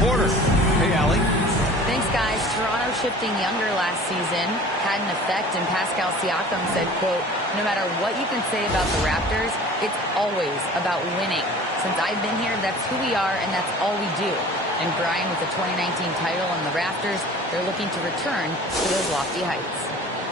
quarter. Hey, Allie. Thanks, guys. Toronto shifting younger last season had an effect, and Pascal Siakam said, quote, "No matter what you can say about the Raptors, it's always about winning. Since I've been here, that's who we are, and that's all we do." And Brian, with the 2019 title on the Raptors, they're looking to return to those lofty heights.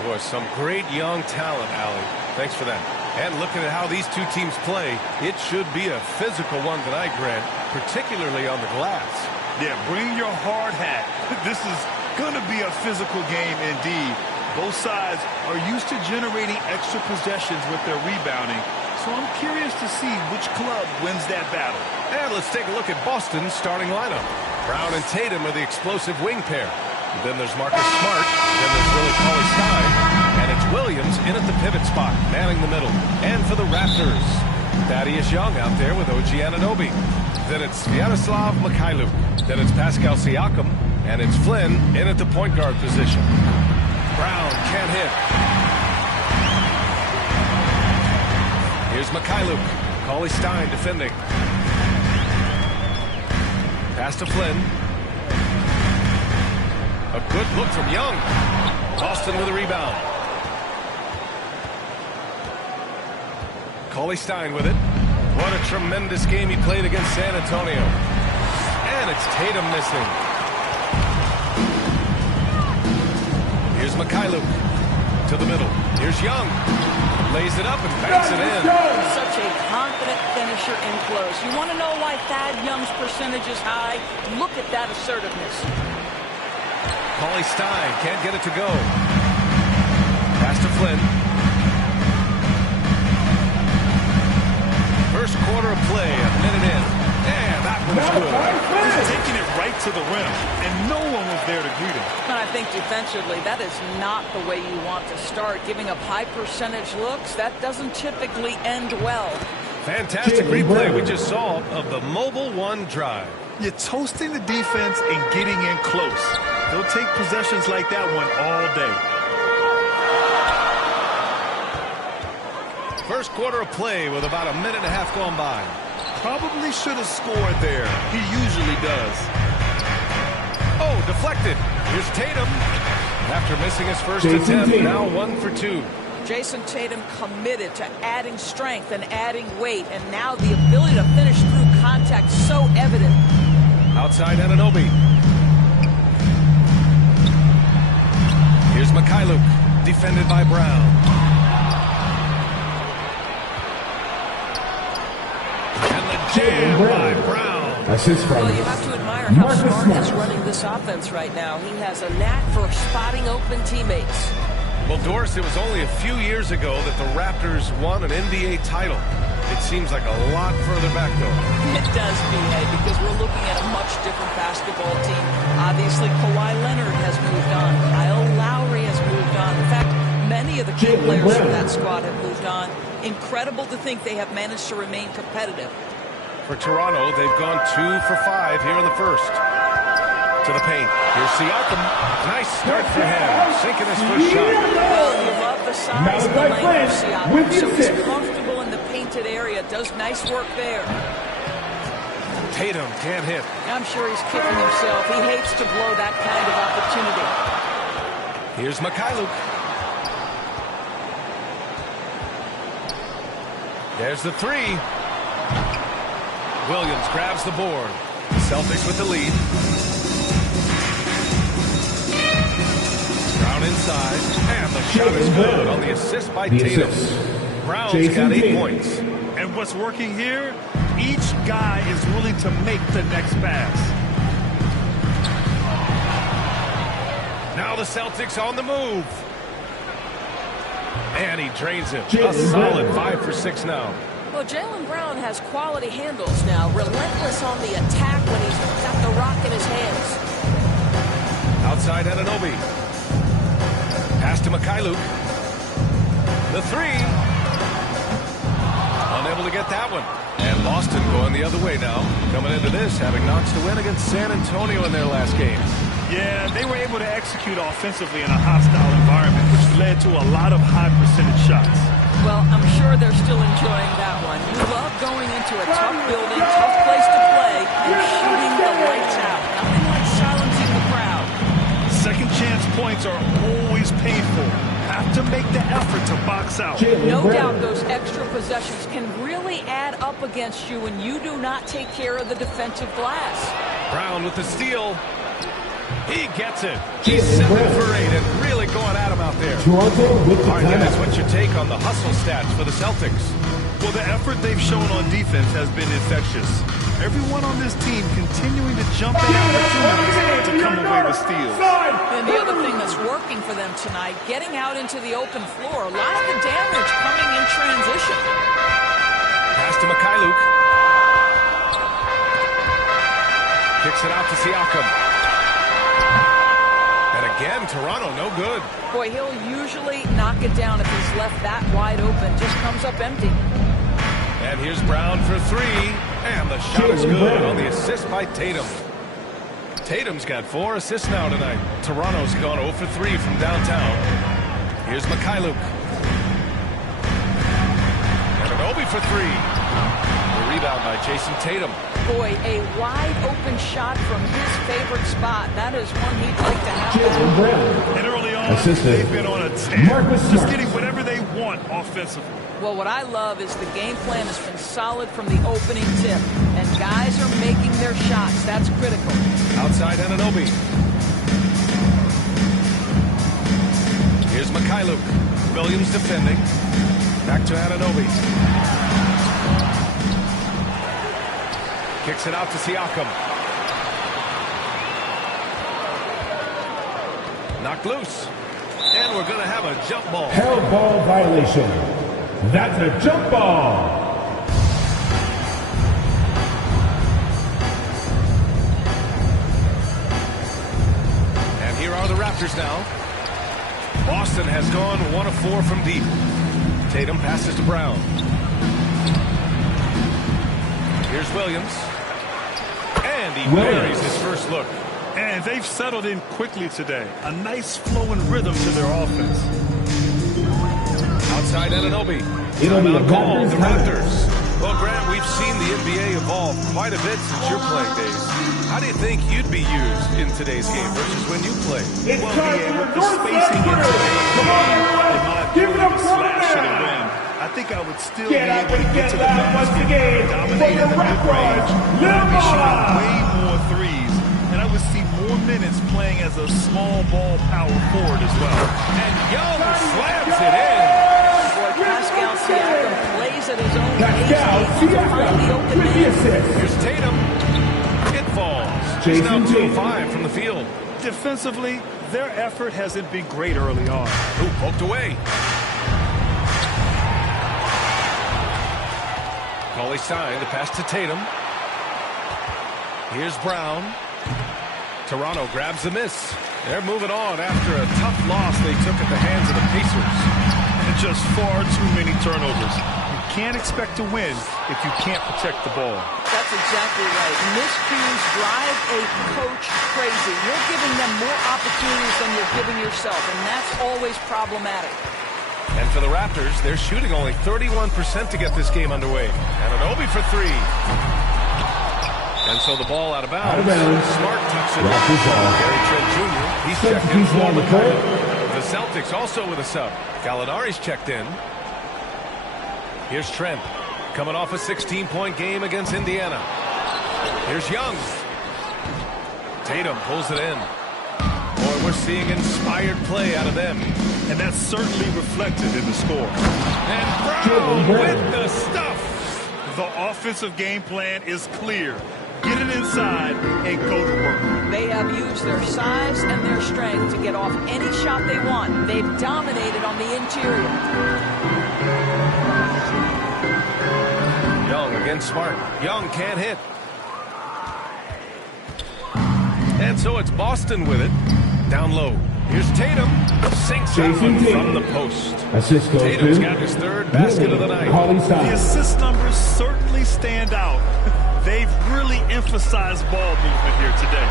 Boy, some great young talent, Allie. Thanks for that. And looking at how these two teams play, it should be a physical one tonight, Grant, particularly on the glass. Yeah, bring your hard hat. This is going to be a physical game indeed. Both sides are used to generating extra possessions with their rebounding, so I'm curious to see which club wins that battle. And let's take a look at Boston's starting lineup. Brown and Tatum are the explosive wing pair. Then there's Marcus Smart. Then there's Willie Cauley-Stein. And it's Williams in at the pivot spot, manning the middle. And for the Raptors, Thaddeus Young out there with OG Anunoby. Then it's Sviatoslav Mikhailuk. Then it's Pascal Siakam. And it's Flynn in at the point guard position. Brown can't hit. Here's Mikhailuk. Cauley-Stein defending. Pass to Flynn. A good look from Young. Boston with a rebound. Cauley-Stein with it. What a tremendous game he played against San Antonio. And it's Tatum missing. Here's Mikhailuk to the middle. Here's Young. Lays it up and banks it in. Such a confident finisher in close. You want to know why Thad Young's percentage is high? Look at that assertiveness. Cauley-Stein can't get it to go. Pass to Flynn. First quarter of play, a minute in. And that one's good. He's taking it right to the rim, and no one was there to greet him. And I think defensively, that is not the way you want to start. Giving up high percentage looks, that doesn't typically end well. Fantastic replay we just saw of the Mobile One drive. You're toasting the defense and getting in close. They'll take possessions like that one all day. First quarter of play with about a minute and a half gone by. Probably should have scored there. He usually does. Oh, deflected. Here's Tatum. After missing his first attempt, now 1 for 2. Jason Tatum committed to adding strength and adding weight, and now the ability to finish through contact so evident. Outside Anunoby. Here's Mikhailuk, defended by Brown. And the jam by Brown. Well, you have to admire how Smart is running this offense right now. He has a knack for spotting open teammates. Well, Doris, it was only a few years ago that the Raptors won an NBA title. It seems like a lot further back, though. It does, B.A., because we're looking at a much different basketball team. Obviously, Kawhi Leonard has moved on. Kyle Lowry has moved on. In fact, many of the key players from that squad have moved on. Incredible to think they have managed to remain competitive. For Toronto, they've gone 2 for 5 here in the first. To the paint. Here's Siakam. Nice start for him. Sinking his first shot. Well, you love the size and the length of Siakam. So he's comfortable in the painted area. Does nice work there. Tatum can't hit. I'm sure he's kicking himself. He hates to blow that kind of opportunity. Here's Mikhailuk. There's the three. Williams grabs the board. Celtics with the lead. Brown inside. And the shot is good on the assist by Tatum. Brown's got 8 points. And what's working here? Each guy is willing to make the next pass. Now the Celtics on the move. And he drains it. A solid 5 for 6 now. Well, Jaylen Brown has quality handles now. Relentless on the attack when he's got the rock in his hands. Outside Anunoby. Pass to Mikhailuk. The three. Unable to get that one. And Boston going the other way now. Coming into this, having notched a win against San Antonio in their last game. Yeah, they were able to execute offensively in a hostile environment, which led to a lot of high percentage shots. Well, I'm sure they're still enjoying that one. You love going into a tough building, tough place to play, and shooting the lights out. points are always painful. Have to make the effort to box out. No doubt those extra possessions can really add up against you when you do not take care of the defensive glass. Brown with the steal. He gets it. He's 7 for 8 and really going at him out there. All right, guys, what's your take on the hustle stats for the Celtics? Well, the effort they've shown on defense has been infectious. Everyone on this team continuing to jump at opportunities to come away with steals. And the other thing that's working for them tonight, getting out into the open floor. A lot of the damage coming in transition. Pass to Mikhailuk. Kicks it out to Siakam. And again, Toronto, no good. Boy, he'll usually knock it down if he's left that wide open. Just comes up empty. And here's Brown for 3. And the shot is good on the assist by Tatum. Tatum's got 4 assists now tonight. Toronto's gone 0 for 3 from downtown. Here's Mikhailuk. And an Obi for 3. The rebound by Jason Tatum. Boy, a wide open shot from his favorite spot. That is one he'd like to have. And early on, they've been on a tear. Just getting whatever they want offensively. Well, what I love is the game plan has been solid from the opening tip. And guys are making their shots. That's critical. Outside Anunoby. Here's Mikhailuk. Williams defending. Back to Anunoby. Kicks it out to Siakam. Knocked loose. And we're going to have a jump ball. Held ball violation. That's a jump ball. And here are the Raptors now. Boston has gone 1 of 4 from deep. Tatum passes to Brown. Here's Williams. And he buries his first look. And they've settled in quickly today. A nice flow and rhythm to their offense. Outside Anunoby. It'll be a Call the Raptors. Raptors. Well, Grant, we've seen the NBA evolve quite a bit since your playing days. How do you think you'd be used in today's game versus when you played? It's Well, time yeah, for with the the spacing in today's Come on, game and my give it up ability to for slash to the them. rim, I think I would still Get be up able to and get get to the loud once basket, again dominate for in the the mid-range, Raptors. and I'd be shooting Live way more threes, and I would see more minutes playing as a small ball power forward as well. And Young slams it in. Boy, Pascal Siakam plays at his own pace. Pascal Able to find the Siakam open with the man. assist. Here's Tatum. It falls. He's now Jason 2 Tatum. of 5 from the field. Defensively, their effort hasn't been great early on. Ooh, poked away. Cauley Stein, the pass to Tatum. Here's Brown. Toronto grabs the miss. They're moving on after a tough loss they took at the hands of the Pacers. And just far too many turnovers. You can't expect to win if you can't protect the ball. That's exactly right. Miscues drive a coach crazy. You're giving them more opportunities than you're giving yourself, and that's always problematic. And for the Raptors, they're shooting only 31% to get this game underway. And an Obi for 3. And so the ball out of bounds. Out of bounds. Smart tucks it Raptors in. ball. Gary Trent Jr. He's checked in Substitution for on the Mikhailuk. court. The Celtics also with a sub. Gallinari's checked in. Here's Trent. Coming off a 16-point game against Indiana. Here's Young. Tatum pulls it in. Boy, we're seeing inspired play out of them. And that's certainly reflected in the score. And Brown with the stuff. The offensive game plan is clear. Get it inside and go to work. They have used their size and their strength to get off any shot they want. They've dominated on the interior. Young against Smart. Young can't hit. And so it's Boston with it. Down low. Here's Tatum. Sinks that one from the post. Assist goes Tatum's to got his 3rd basket of the night. Cauley The Stein. assist numbers certainly stand out. They've really emphasized ball movement here today.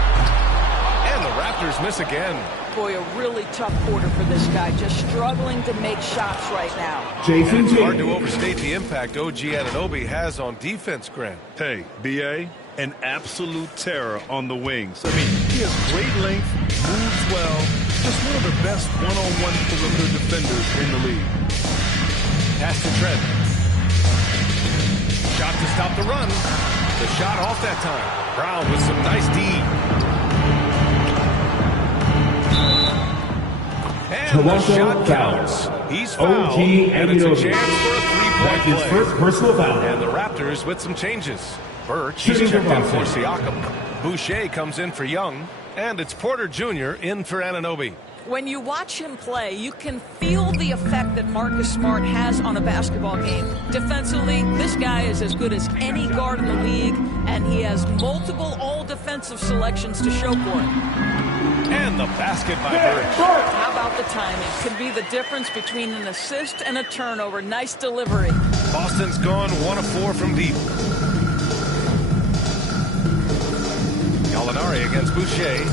And the Raptors miss again. Boy, a really tough quarter for this guy. Just struggling to make shots right now. Jason It's hard to Tatum. overstate the impact OG Anunoby has on defense, Grant. Hey, B.A., an absolute terror on the wings. I mean, he has great length, moves well, just one of the best one-on-one perimeter defenders in the league. Pass to Trent. Shot to stop the run. The shot off that time. Brown with some nice D. And the shot counts. He's fouled, and it's a chance for a three-point play. His first personal foul. And the Raptors with some changes. Birch, he's checked in for Siakam. Boucher comes in for Young. And it's Porter Jr. in for Anunoby. When you watch him play, you can feel the effect that Marcus Smart has on a basketball game. Defensively, this guy is as good as any guard in the league, and he has multiple all-defensive selections to show for it. And the basket by Birch. How about the timing? Can be the difference between an assist and a turnover. Nice delivery. Boston's gone 1 of 4 from deep. Gallinari against Boucher.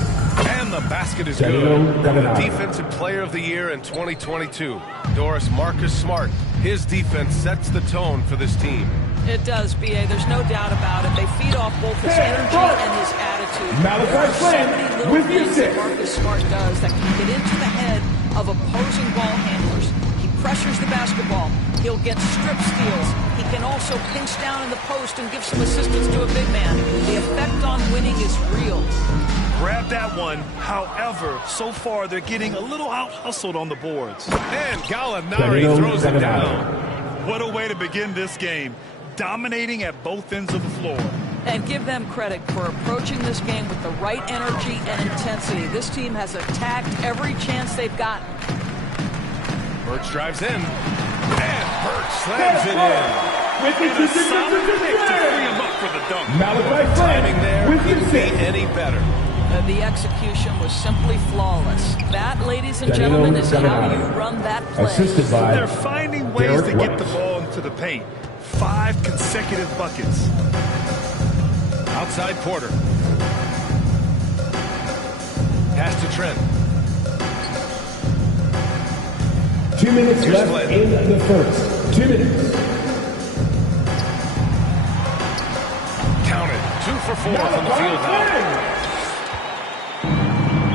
And the basket is good. The Defensive Player of the Year in 2022. Doris Marcus Smart. His defense sets the tone for this team. It does, B.A. There's no doubt about it. They feed off both his energy and his attitude. There are so many little things that Marcus Smart does that can get into the head of opposing ball handlers. He pressures the basketball. He'll get strip steals. He can also pinch down in the post and give some assistance to a big man. The effect on winning is real. Grab that one. However, so far they're getting a little out-hustled on the boards. And Gallinari throws it down. What a way to begin this game. Dominating at both ends of the floor. And give them credit for approaching this game with the right energy and intensity. This team has attacked every chance they've gotten. Birch drives in. And Birch slams it in. And a solid pick to free him up for the dunk. Timing there couldn't be any better. The execution was simply flawless. That, ladies and gentlemen, is how you run that play. They're finding ways to get the ball into the paint. 5 consecutive buckets. Outside Porter. Pass to Trent. 2 minutes left Flynn. in the first. 2 minutes. Count it. 2 for 4 from the field now.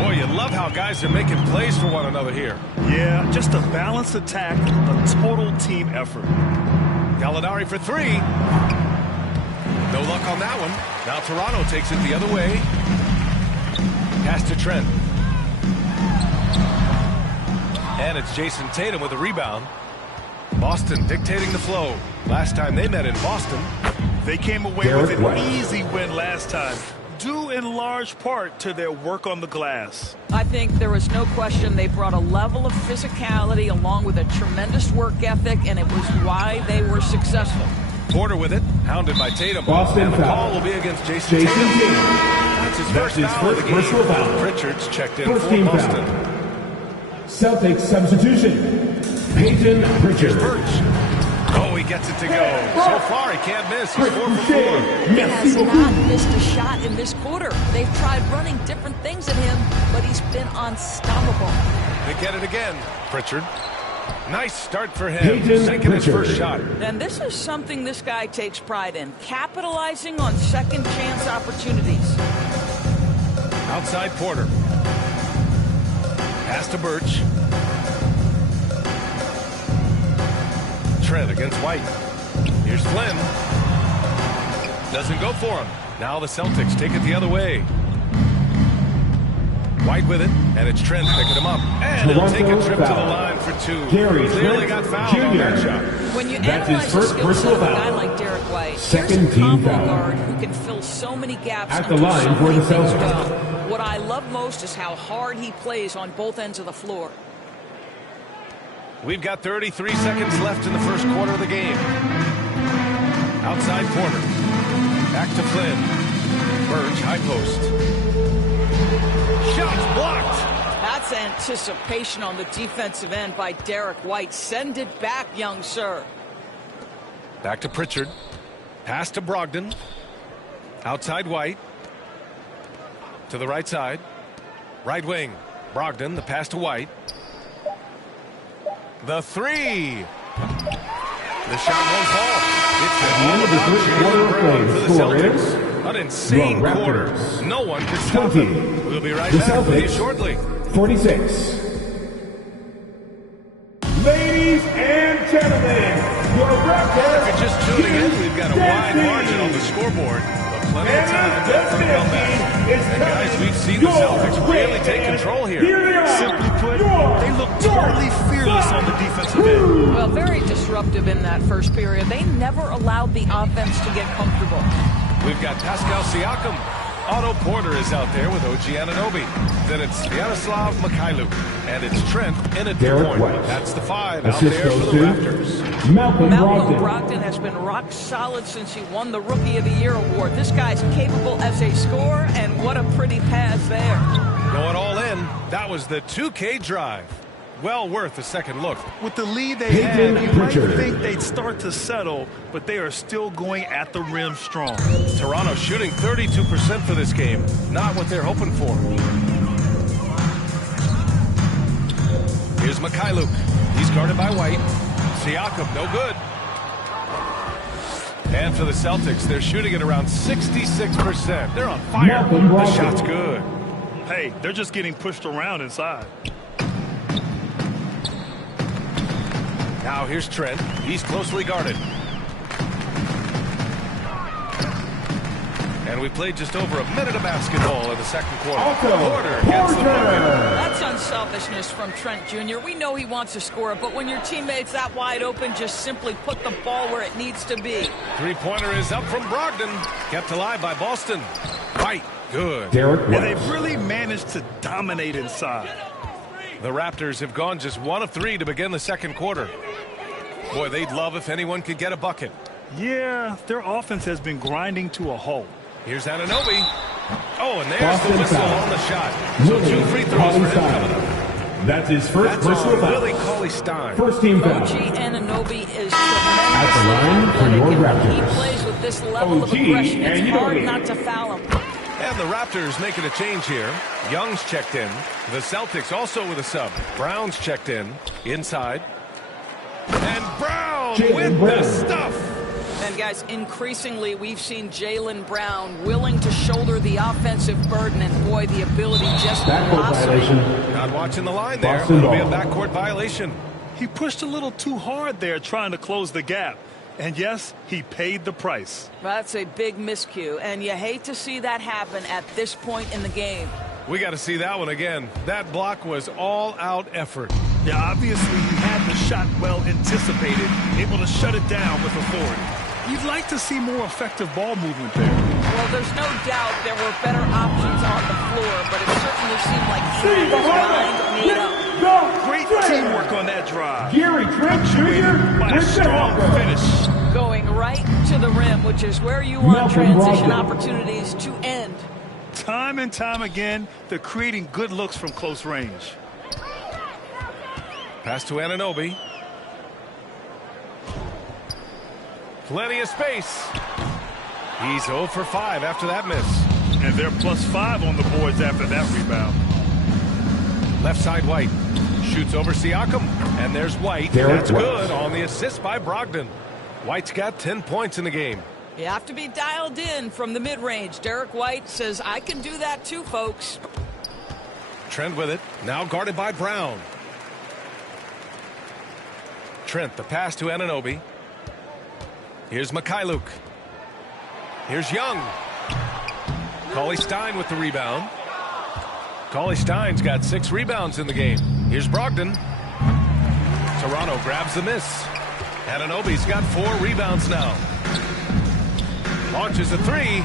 Boy, you love how guys are making plays for one another here. Yeah, just a balanced attack, a total team effort. Gallinari for 3. No luck on that one. Now Toronto takes it the other way. Pass to Trent. And it's Jason Tatum with a rebound. Boston dictating the flow. Last time they met in Boston. They came away with an easy win last time, due in large part to their work on the glass. I think there was no question they brought a level of physicality along with a tremendous work ethic, and it was why they were successful. Porter with it, hounded by Tatum. Boston and the foul. call will be against Jason Tatum. That's his first foul of the game. Personal foul. Pritchard's checked in First for team Boston. foul. Celtics substitution. Peyton Pritchard. Birch. Oh, he gets it to go. So far, he can't miss. He's 4 for 4. He has not missed a shot in this quarter. They've tried running different things at him, but he's been unstoppable. They get it again. Pritchard. Nice start for him. Peyton Sinking his Pritchard. first shot. And this is something this guy takes pride in, capitalizing on second chance opportunities. Outside Porter. Pass to Birch. Trent against White. Here's Flynn. Doesn't go for him. Now the Celtics take it the other way. White with it, and it's Trent picking him up. And he'll take a trip to the line for 2. Clearly got fouled on that shot. When you analyze the skill set of a guy like Derek White, here's a combo guard who can fill so many gaps At the and do line so for many the things Celtics. well. What I love most is how hard he plays on both ends of the floor. We've got 33 seconds left in the first quarter of the game. Outside Porter. Back to Flynn. Birch, high post. Shots blocked. That's anticipation on the defensive end by Derek White. Send it back, young sir. Back to Pritchard. Pass to Brogdon. Outside White. To the right side. Right wing. Brogdon, the pass to White. The 3. The shot won't fall. It's At the end of the first quarter of play, for the score Celtics. is A An insane quarter. No one can stop 20. him. We'll be right The back with you Celtics. shortly. 46. Ladies and gentlemen, your If Raptors. you're just tuning in, we've got a wide margin on the scoreboard, but plenty of time left for a comeback. And guys, we've seen the Celtics really take control here. Simply put, they look totally fearless on the defensive end. Well, very disruptive in that first period. They never allowed the offense to get comfortable. We've got Pascal Siakam. Otto Porter is out there with OG Anunoby. Then it's Sviatoslav Mikhailuk. And it's Trent in at the Derek point. White. That's the 5 out Assist there for goes the to Raptors. Malcolm Malcolm Brogdon. Brogdon has been rock solid since he won the Rookie of the Year award. This guy's capable as a scorer, and what a pretty pass there. Going all in. That was the 2K drive. Well worth a second look. With the lead they Peyton had, you might Pritchard. think they'd start to settle, but they are still going at the rim strong. Toronto shooting 32% for this game. Not what they're hoping for. Here's Mikhailuk. He's guarded by White. Siakam, no good. And for the Celtics, they're shooting at around 66%. They're on fire. Malcolm The Brogdon. shot's good. Hey, they're just getting pushed around inside. Now here's Trent. He's closely guarded. And we played just over a minute of basketball in the second quarter. Porter gets the bucket. That's unselfishness from Trent Jr. We know he wants to score, but when your teammate's that wide open, just simply put the ball where it needs to be. Three-pointer is up from Brogdon. Kept alive by Boston. White, good. Derek And White. they've really managed to dominate inside. The Raptors have gone just 1 of 3 to begin the second quarter. Boy, they'd love if anyone could get a bucket. Yeah, their offense has been grinding to a halt. Here's Anunoby. Oh, and there's Boston the whistle foul. on the shot. So 2 free throws for him coming up. That's his first That's personal on foul. Willie Cauley-Stein. First team foul. OG Anunoby is At the line for tremendously your athletic. He Raptors. plays with this level of OG aggression. It's hard Anunoby. not to foul him. And the Raptors making a change here. Young's checked in. The Celtics also with a sub. Brown's checked in. Inside. And Brown Jaylen with Brown. the stuff. And guys, increasingly we've seen Jaylen Brown willing to shoulder the offensive burden, and boy, the ability just Backcourt blossoming. violation. Not watching the line there. Boston It'll be a ball. backcourt violation. He pushed a little too hard there trying to close the gap. And yes, he paid the price. That's a big miscue, and you hate to see that happen at this point in the game. We got to see that one again. That block was all-out effort. Yeah, obviously he had the shot well anticipated, able to shut it down with authority. You'd like to see more effective ball movement there. Well, there's no doubt there were better options on the floor, but it certainly seemed like he had his mind made up. Great teamwork on that drive. Gary Trent Jr. By a with the strong helper. finish. Going right to the rim, which is where you want Malcolm transition Brogdon. opportunities to end. Time and time again, they're creating good looks from close range. Pass to Anunoby. Plenty of space. He's 0 for 5 after that miss. And they're +5 on the boards after that rebound. Left side White. Shoots over Siakam. And there's White. Derek That's White. good on the assist by Brogdon. White's got 10 points in the game. You have to be dialed in from the mid-range. Derek White says, I can do that too, folks. Trent with it. Now guarded by Brown. Trent, the pass to Anunoby. Here's Mikhailuk. Here's Young. Cauley-Stein with the rebound. Cauley-Stein's got 6 rebounds in the game. Here's Brogdon. Toronto grabs the miss. Anunoby's got 4 rebounds now. Launches a 3.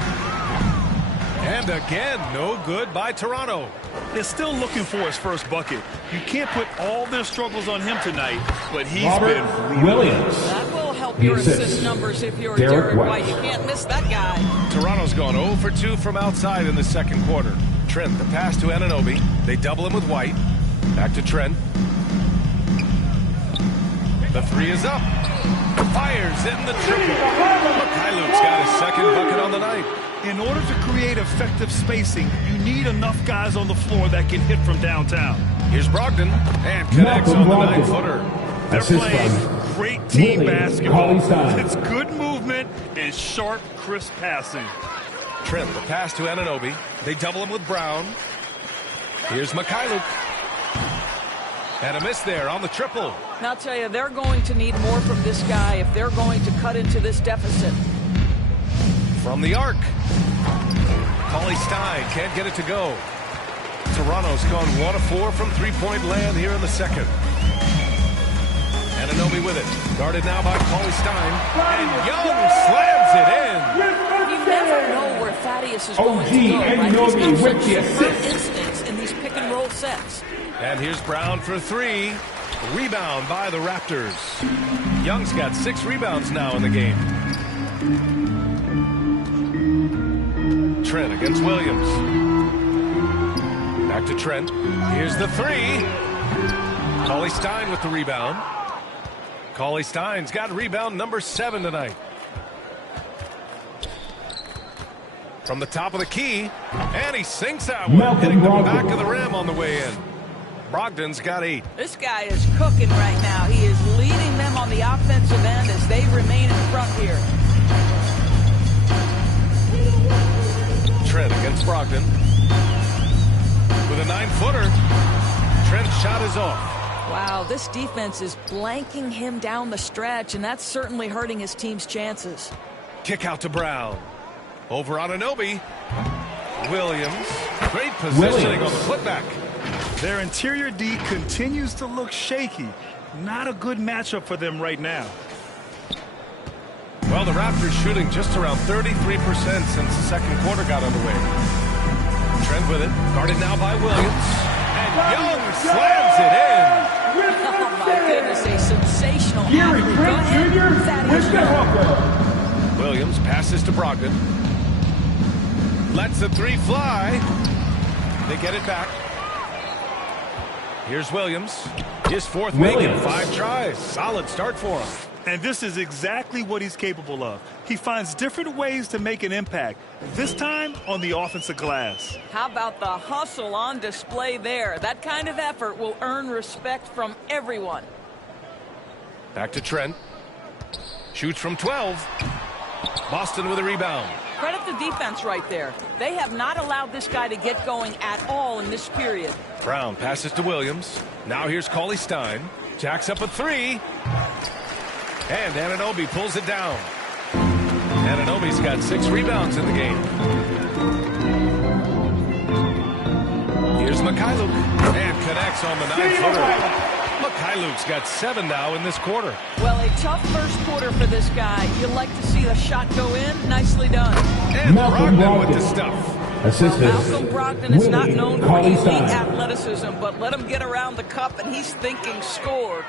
And again, no good by Toronto. They're still looking for his first bucket. You can't put all their struggles on him tonight, but he's Robert been really Williams. That will help The your assist. assist numbers if you're Derek Derek White. White. You can't miss that guy. Toronto's gone 0 for 2 from outside in the second quarter. Trent, the pass to Anunoby. They double him with White. Back to Trent. The 3 is up. Fires in the triple. Mikhailuk's got his second bucket on the night. In order to create effective spacing, you need enough guys on the floor that can hit from downtown. Here's Brogdon. And connects Malcolm on the Brogdon. 9-footer. They're Assist playing from great team Willie basketball. Cauley-Stein. It's good movement and sharp, crisp passing. Trent, the pass to Anunoby. They double him with Brown. Here's Mikhailuk. And a miss there on the triple. Now, I'll tell you, they're going to need more from this guy if they're going to cut into this deficit. From the arc. Cauley Stein can't get it to go. Toronto's gone 1 of 4 from three-point land here in the second. Anunoby with it. Guarded now by Cauley Stein. And Young slams it in. You never know where Thaddeus is going to go, right? He's got such different instincts in these pick-and-roll sets. And here's Brown for 3. Rebound by the Raptors. Young's got 6 rebounds now in the game. Trent against Williams. Back to Trent. Here's the 3. Cauley Stein with the rebound. Cauley Stein's got rebound number 7 tonight. From the top of the key. And he sinks that one, hitting the back of the rim on the way in. Brogdon's got 8. This guy is cooking right now. He is leading them on the offensive end as they remain in front here. Trent against Brogdon. With a 9-footer. Trent's shot is off. Wow, this defense is blanking him down the stretch, and that's certainly hurting his team's chances. Kick out to Brown. Over on Anunoby. Williams. Great positioning on the putback. Their interior D continues to look shaky. Not a good matchup for them right now. Well, the Raptors shooting just around 33% since the second quarter got underway. Trent with it. Guarded now by Williams. And Young slams it in. Oh, my goodness, a sensational Gary athlete. Trent Jr. with the hooker. Williams passes to Brogdon. Lets the 3 fly. They get it back. Here's Williams. His 4th make in 5 tries. Solid start for him. And this is exactly what he's capable of. He finds different ways to make an impact, this time on the offensive glass. How about the hustle on display there? That kind of effort will earn respect from everyone. Back to Trent. Shoots from 12. Boston with a rebound. Credit the defense right there. They have not allowed this guy to get going at all in this period. Brown passes to Williams. Now here's Cauley Stein. Jacks up a 3. And Anunoby pulls it down. Anunoby's got 6 rebounds in the game. Here's Mikhailuk. And connects on the 9-footer. Mikhailuk's got 7 now in this quarter. Well, a tough first quarter for this guy. You like to see the shot go in. Nicely done. And Brogdon with the stuff. Assistant. Malcolm Brogdon is not known for elite Stein. athleticism, but let him get around the cup and he's thinking score.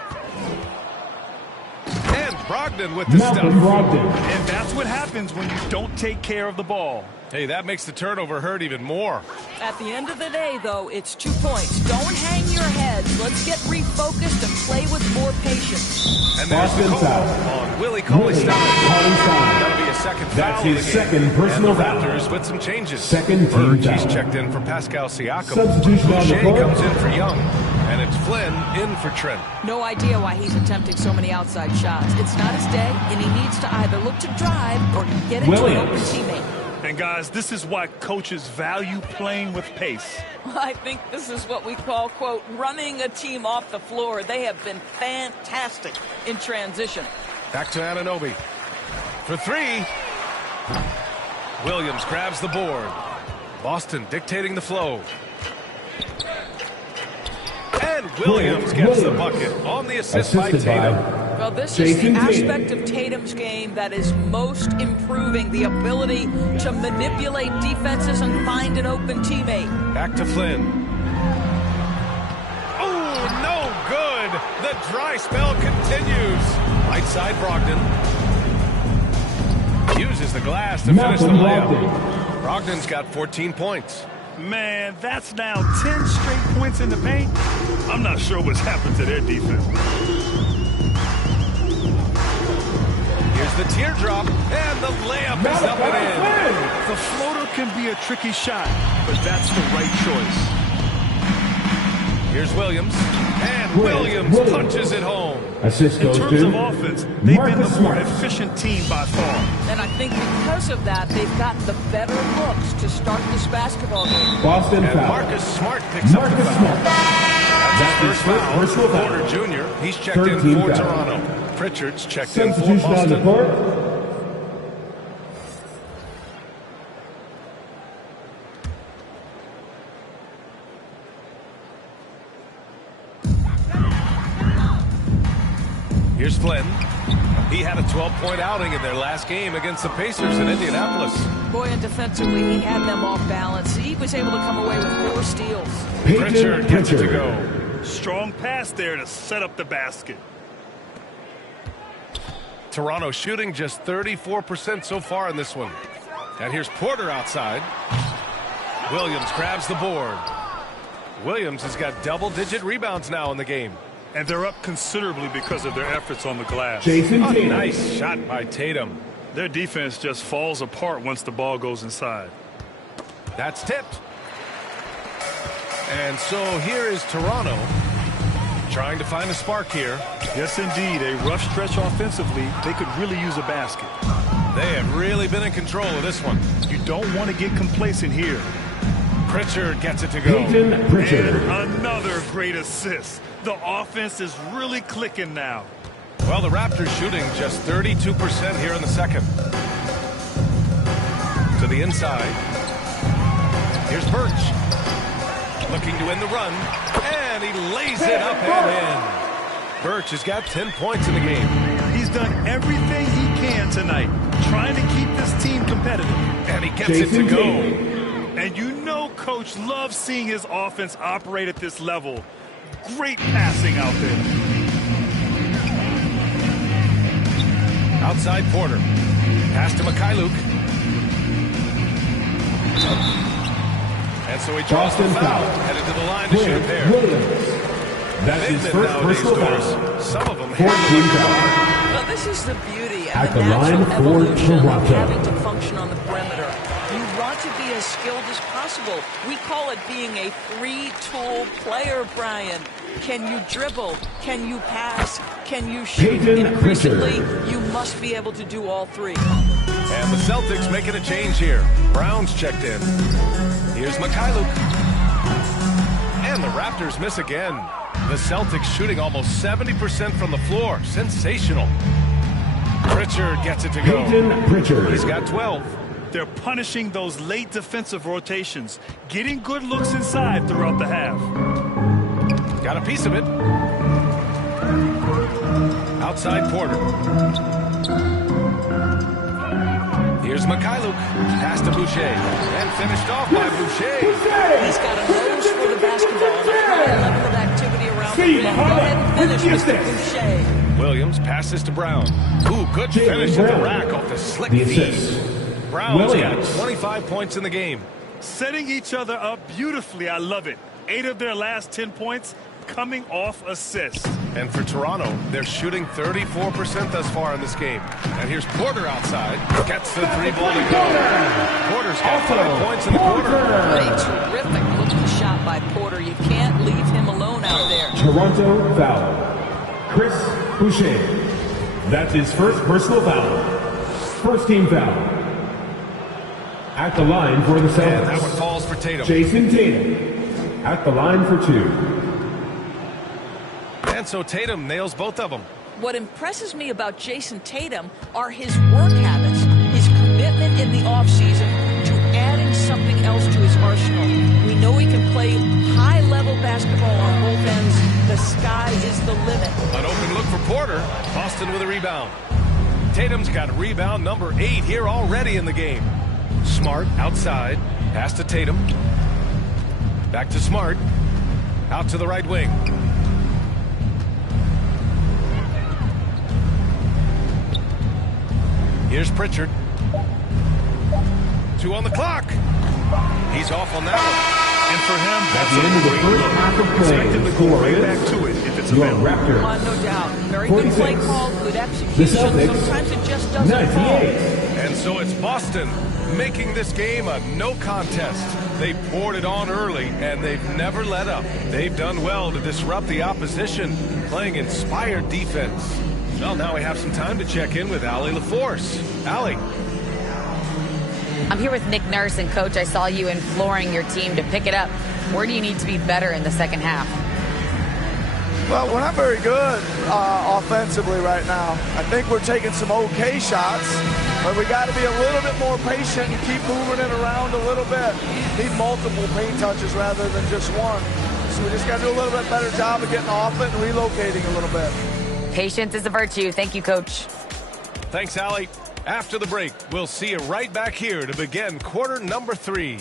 And Brogdon with the stuff. Brogdon. And that's what happens when you don't take care of the ball. Hey, that makes the turnover hurt even more. At the end of the day, though, it's 2 points. Don't hang your heads. Let's get refocused and play with more patience. And there's the Boston call foul. on Willie Cauley Stein. That'll be a second foul. That's his of the game. second personal and the foul. Raptors with some changes. Second team Burge, he's foul. checked in for Pascal Siakam. Substitution on the Boucher court. comes in for Young. And it's Flynn in for Trent. No idea why he's attempting so many outside shots. It's not his day, and he needs to either look to drive or get into an open teammate. And guys, this is why coaches value playing with pace. I think this is what we call, quote, running a team off the floor. They have been fantastic in transition. Back to Anunoby. For 3. Williams grabs the board. Boston dictating the flow. And Williams gets the bucket on the assist by Tatum. Well, this is the aspect of Tatum's game that is most improving, the ability to manipulate defenses and find an open teammate. Back to Flynn. Oh, no good. The dry spell continues. Right side Brogdon. Uses the glass to finish the layup. Brogdon's got 14 points. Man, that's now 10 straight points in the paint. I'm not sure what's happened to their defense. Here's the teardrop, and the layup is up and in. The floater can be a tricky shot, but that's the right choice. Here's Williams. And Williams punches it home. Assist In goes terms to of offense, they've been the more Smart. efficient team by far. And I think because of that, they've gotten the better looks to start this basketball game. Boston And foul. Marcus Smart picks up the Marcus foul. Smart. That's his first foul. personal foul. Porter Jr. He's checked in 13 for foul. Toronto. Pritchard's checked in for Substitution on the Boston. court. Here's Flynn. He had a 12-point outing in their last game against the Pacers in Indianapolis. Boy, and defensively, he had them off balance. He was able to come away with 4 steals. Pritchard gets it to go. Strong pass there to set up the basket. Toronto shooting just 34% so far in this one. And here's Porter outside. Williams grabs the board. Williams has got double-digit rebounds now in the game. And they're up considerably because of their efforts on the glass. Jason A Tatum. nice shot by Tatum. Their defense just falls apart once the ball goes inside. That's tipped. And so here is Toronto trying to find a spark here. Yes, indeed. A rough stretch offensively. They could really use a basket. They have really been in control of this one. You don't want to get complacent here. Pritchard gets it to go. Peyton Pritchard. And another great assist. The offense is really clicking now. Well, the Raptors shooting just 32% here in the second. To the inside. Here's Birch. Looking to win the run. And he lays it up and in. Birch has got 10 points in the game. He's done everything he can tonight, trying to keep this team competitive. And he gets it to go. And you know Coach loves seeing his offense operate at this level. Great passing out there. Outside Porter. Pass to Mikhailuk. And so he draws the Boston foul. foul. Headed to the line to shoot a pair. Williams. That's his Big men first nowadays, personal Doris. foul. Some of them 14 foul. Well, this is the beauty At and the the natural line for evolution of Toronto. having to function on the perimeter. You want to be as skilled as possible. We call it being a three-tool player, Brian. Can you dribble? Can you pass? Can you shoot? Peyton Increasingly, Pritchard. you must be able to do all three. And the Celtics making a change here. Brown's checked in. Here's Mikhailuk. And the Raptors miss again. The Celtics shooting almost 70% from the floor. Sensational. Pritchard gets it to go. Peyton Pritchard. He's got 12. They're punishing those late defensive rotations, getting good looks inside throughout the half. Got a piece of it. Outside Porter. Here's Mikhailuk. Pass to Boucher. And finished off by Boucher. He's got a nose for the basketball and a high level of activity around the rim. Go ahead and finish, Mr. Boucher. Williams passes to Brown. Ooh, good Jaylen finish at the Brown. rack off the slick The feed. assist. Brown's got Williams. 25 points in the game. Setting each other up beautifully. I love it. 8 of their last 10 points coming off assists. And for Toronto, they're shooting 34% thus far in this game. And here's Porter outside. Gets the 3-ball to go. Porter's got 5 points in the quarter. What a terrific looking shot by Porter. You can't leave him alone out there. Toronto foul. Chris Boucher. That's his first personal foul. First team foul. At the line for the And that one Celtics. falls for Tatum. Jason Tatum. At the line for 2. And so Tatum nails both of them. What impresses me about Jason Tatum are his work habits, his commitment in the offseason to adding something else to his arsenal. We know he can play high-level basketball on both ends. The sky is the limit. An open look for Porter. Boston with a rebound. Tatum's got rebound number 8 here already in the game. Smart outside. Pass to Tatum. Back to Smart. Out to the right wing. Here's Pritchard. 2 on the clock. He's off on that And for him, At that's the end of the first half of play, expect him to the go score right is back to it if it's your available. Raptors. No doubt. Very good play 46. call, good The execution. Celtics, Sometimes it just doesn't fall. 98. one. And so it's Boston making this game a no contest. They poured it on early, and they've never let up. They've done well to disrupt the opposition, playing inspired defense. Well, now we have some time to check in with Allie LaForce. Allie. I'm here with Nick Nurse, and Coach, I saw you imploring your team to pick it up. Where do you need to be better in the second half? Well, we're not very good offensively right now. I think we're taking some okay shots, but we got to be a little bit more patient and keep moving it around a little bit. Need multiple paint touches rather than just one. So we just got to do a little bit better job of getting off it and relocating a little bit. Patience is a virtue. Thank you, Coach. Thanks, Allie. After the break, we'll see you right back here to begin quarter number 3.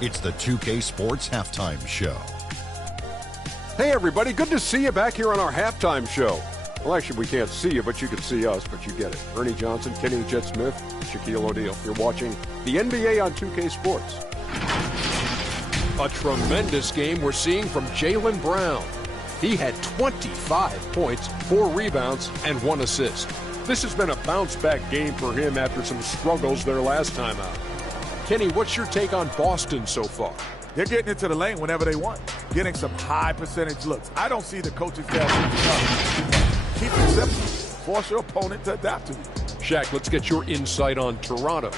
It's the 2K Sports Halftime Show. Hey, everybody. Good to see you back here on our halftime show. Well, actually, we can't see you, but you can see us, but you get it. Ernie Johnson, Kenny Jet Smith, Shaquille O'Neal. You're watching the NBA on 2K Sports. A tremendous game we're seeing from Jaylen Brown. He had 25 points, 4 rebounds, and 1 assist. This has been a bounce-back game for him after some struggles their last time out. Kenny, what's your take on Boston so far? They're getting into the lane whenever they want, getting some high percentage looks. I don't see the coaching staff. Keep it simple. Force your opponent to adapt to you. Shaq, let's get your insight on Toronto.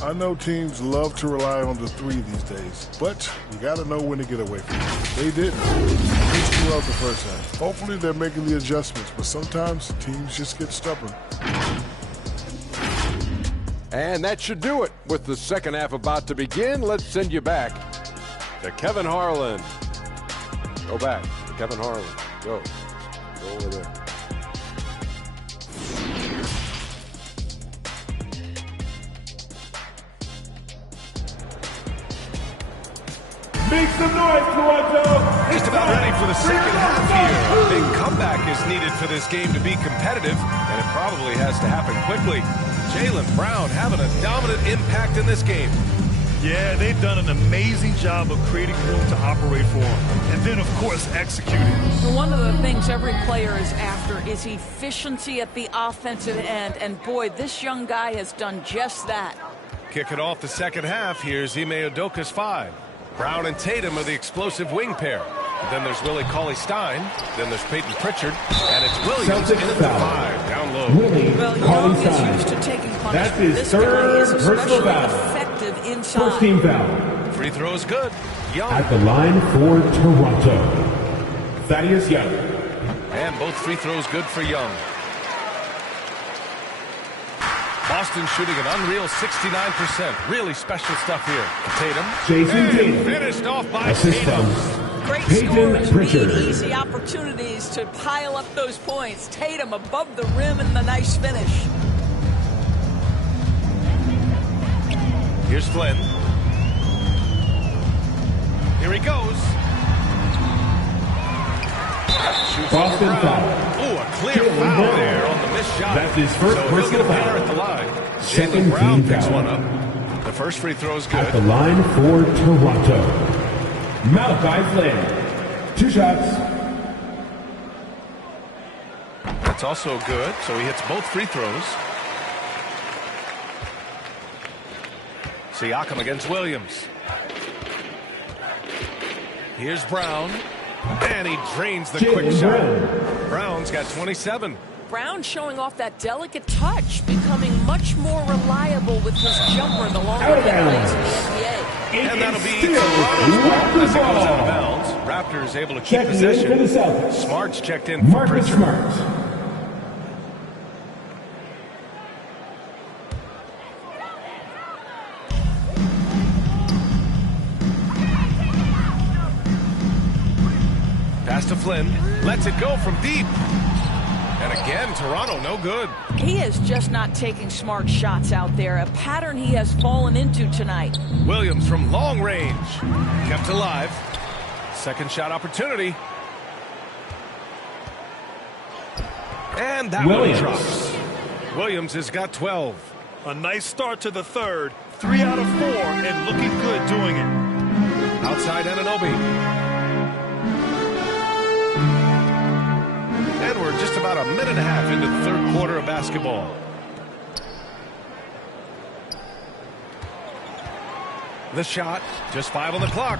I know teams love to rely on the 3 these days, but you got to know when to get away from it. They didn't. They screwed out the first half. Hopefully they're making the adjustments, but sometimes teams just get stubborn. And that should do it. With the second half about to begin, let's send you back to Kevin Harlan. Go back to Kevin Harlan. Go over there. Make some noise, Toronto! Just about ready for the second half here. A big comeback is needed for this game to be competitive, and it probably has to happen quickly. Jaylen Brown having a dominant impact in this game. Yeah, they've done an amazing job of creating room to operate for him. And then, of course, executing. One of the things every player is after is efficiency at the offensive end. And, boy, this young guy has done just that. Kicking off the second half, here's Ime Udoka's 5. Brown and Tatum are the explosive wing pair. Then there's Willie Cauley-Stein. Then there's Peyton Pritchard. And it's Williams in at the 5, down low. Well, Young is used to taking punishment. That's his this third guy is personal especially foul. effective inside. First team foul. Free throw is good. Young. At the line for Toronto, Thaddeus Young. And both free throws good for Young. Boston shooting an unreal 69%. Really special stuff here. Tatum. Jason Tatum. Finished off by Assist Tatum. from Great Peyton scores Pritchard. mean easy opportunities to pile up those points. Tatum above the rim and the nice finish. Here's Flynn. Here he goes. Shoots Boston over Brown. foul. Oh, a clear Jaylen foul Brown. there on the missed shot. That's his first so he'll personal get a foul. winner at the line. Second Jaylen Brown team picks foul. one up. The first free throw is good. At the line for Toronto, Malachi Flynn. 2 shots. That's also good, so he hits both free throws. Siakam against Williams. Here's Brown. And he drains the quick Jaylen shot. Brown's got 27. Brown showing off that delicate touch, becoming much more reliable with his jumper the longer he plays in the NBA. And that'll be Toronto's ball as it goes out of bounds. Raptors able to keep Checking in for the possession. Celtics. Smart's checked in for Marcus Pritchard. Smart. Pass to Flynn. Lets it go from deep. And again, Toronto no good. He is just not taking smart shots out there, a pattern he has fallen into tonight. Williams from long range. Kept alive. Second shot opportunity. And that one Williams. drops. Williams has got 12. A nice start to the third. 3 out of 4 and looking good doing it. Outside Anunoby. And we're just about a minute and a half into the third quarter of basketball. The shot, just 5 on the clock.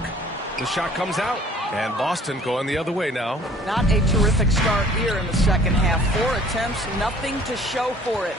The shot comes out, and Boston going the other way now. Not a terrific start here in the second half. 4 attempts, nothing to show for it.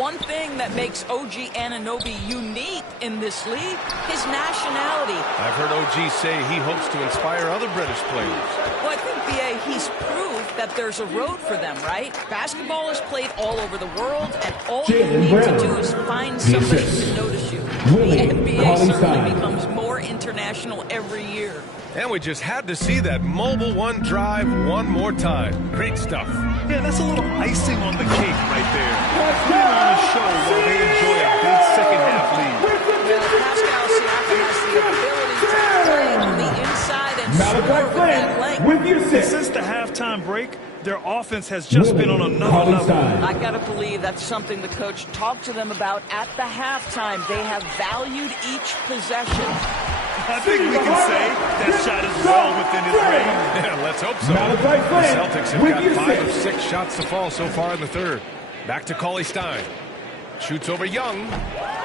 One thing that makes OG Anunoby unique in this league, his nationality. I've heard OG say he hopes to inspire other British players. Well, I think, B.A., he's proved that there's a road for them, right? Basketball is played all over the world, and all you need to do is find somebody to notice you. The NBA certainly becomes more international every year. And we just had to see that mobile one drive one more time. Great stuff. Yeah, that's a little icing on the cake right there. Putting on a show while they enjoy a big second-half lead. Well, Pascal Siakam has the ability to play on the inside and score with that length. Since the halftime break, their offense has just been on another level. I got to believe that's something the coach talked to them about at the halftime. They have valued each possession. I think we can say that shot is well within his range. Yeah, let's hope so. The Celtics have got 5 of 6 shots to fall so far in the third. Back to Cauley Stein. Shoots over Young.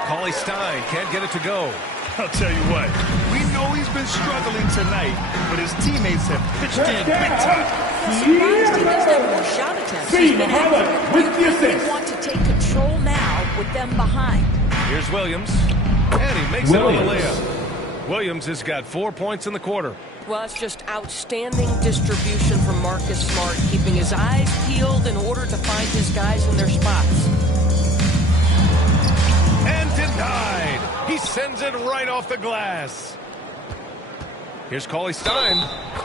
Cauley Stein can't get it to go. I'll tell you what, we know he's been struggling tonight, but his teammates have pitched in big time. I'm surprised he doesn't have more shot attempts. He's been accurate. They want to take control now with them behind. Here's Williams, and he makes it on the layup. Williams has got 4 points in the quarter. Well, it's just outstanding distribution from Marcus Smart, keeping his eyes peeled in order to find his guys in their spots. And denied. He sends it right off the glass. Here's Cauley Stein,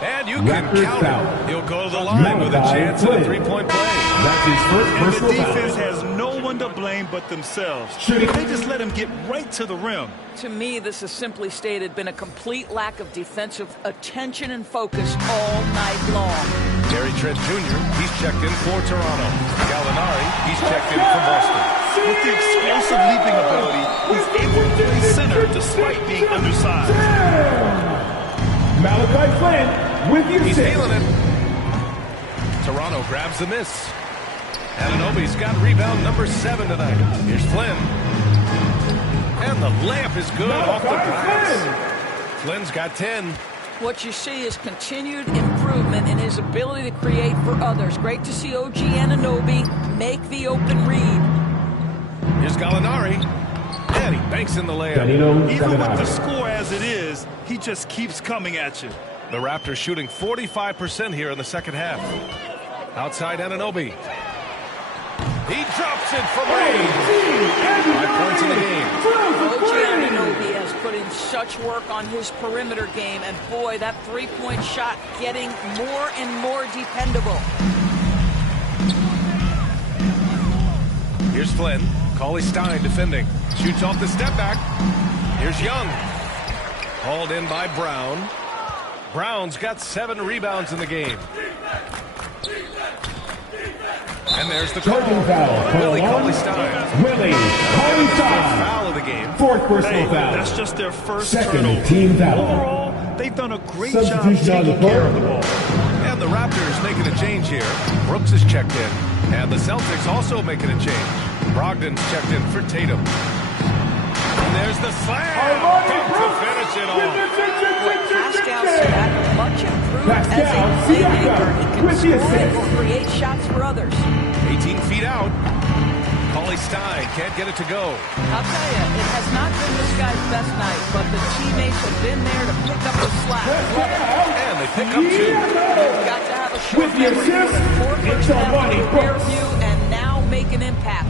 and you can count him. He'll go to the line with a chance at a three-point play. That's his first And the personal defense foul. has no one to blame but themselves. They just let him get right to the rim. To me, this has simply stated been a complete lack of defensive attention and focus all night long. Gary Trent Jr., he's checked in for Toronto. Gallinari, he's checked in for Boston. With the explosive leaping ability, he's able to play center despite being undersized. Malachi Flynn with you. He's feeling it. Toronto grabs the miss. Anunoby's got rebound number 7 tonight. Here's Flynn. And the layup is good off the glass. Flynn's got 10. What you see is continued improvement in his ability to create for others. Great to see OG Anunoby make the open read. Here's Gallinari. And he banks in the layup. Even with the score as it is, he just keeps coming at you. The Raptors shooting 45% here in the second half. Outside Anunoby. He drops it from range. 5 points in the game. OG Anunoby has put in such work on his perimeter game, and boy, that three-point shot getting more and more dependable. Here's Flynn. Cauley Stein defending. Shoots off the step back. Here's Young. Hauled in by Brown. Brown's got 7 rebounds in the game. And there's the Charging foul. Willie Cauley Stein. Willie Cauley Stein. Foul of the game. 4th personal foul. That's just their first Second turnover. team foul. Overall, they've done a great job Substitution on the taking care of the floor. ball. And the Raptors making a change here. Brooks is checked in. And the Celtics also making a change. Brogdon's checked in for Tatum. And there's the slam. To finish it off. Pascal Siakam, much improved as a playmaker. He can score and will create shots for others. 18 feet out. Cauley Stein can't get it to go. I'll tell you, it has not been this guy's best night, but the teammates have been there to pick up the slack. And they pick up 2. You've got to have a short memory for 4 first half in rear view and now make an impact.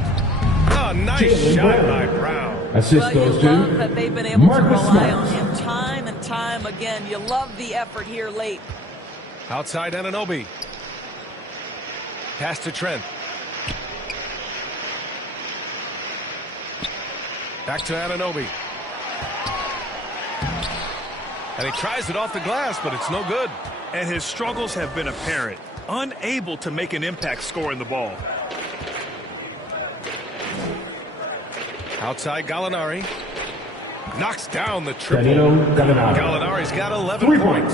Oh, nice shot by Brown. Assist Well, you goes love to that they've been able to Marcus rely Smart. on him time and time again. You love the effort here late. Outside Anunoby. Pass to Trent. Back to Anunoby. And he tries it off the glass, but it's no good. And his struggles have been apparent. Unable to make an impact scoring the ball. Outside Gallinari. Knocks down the triple. Danilo Gallinari. Gallinari's got 11 3 points.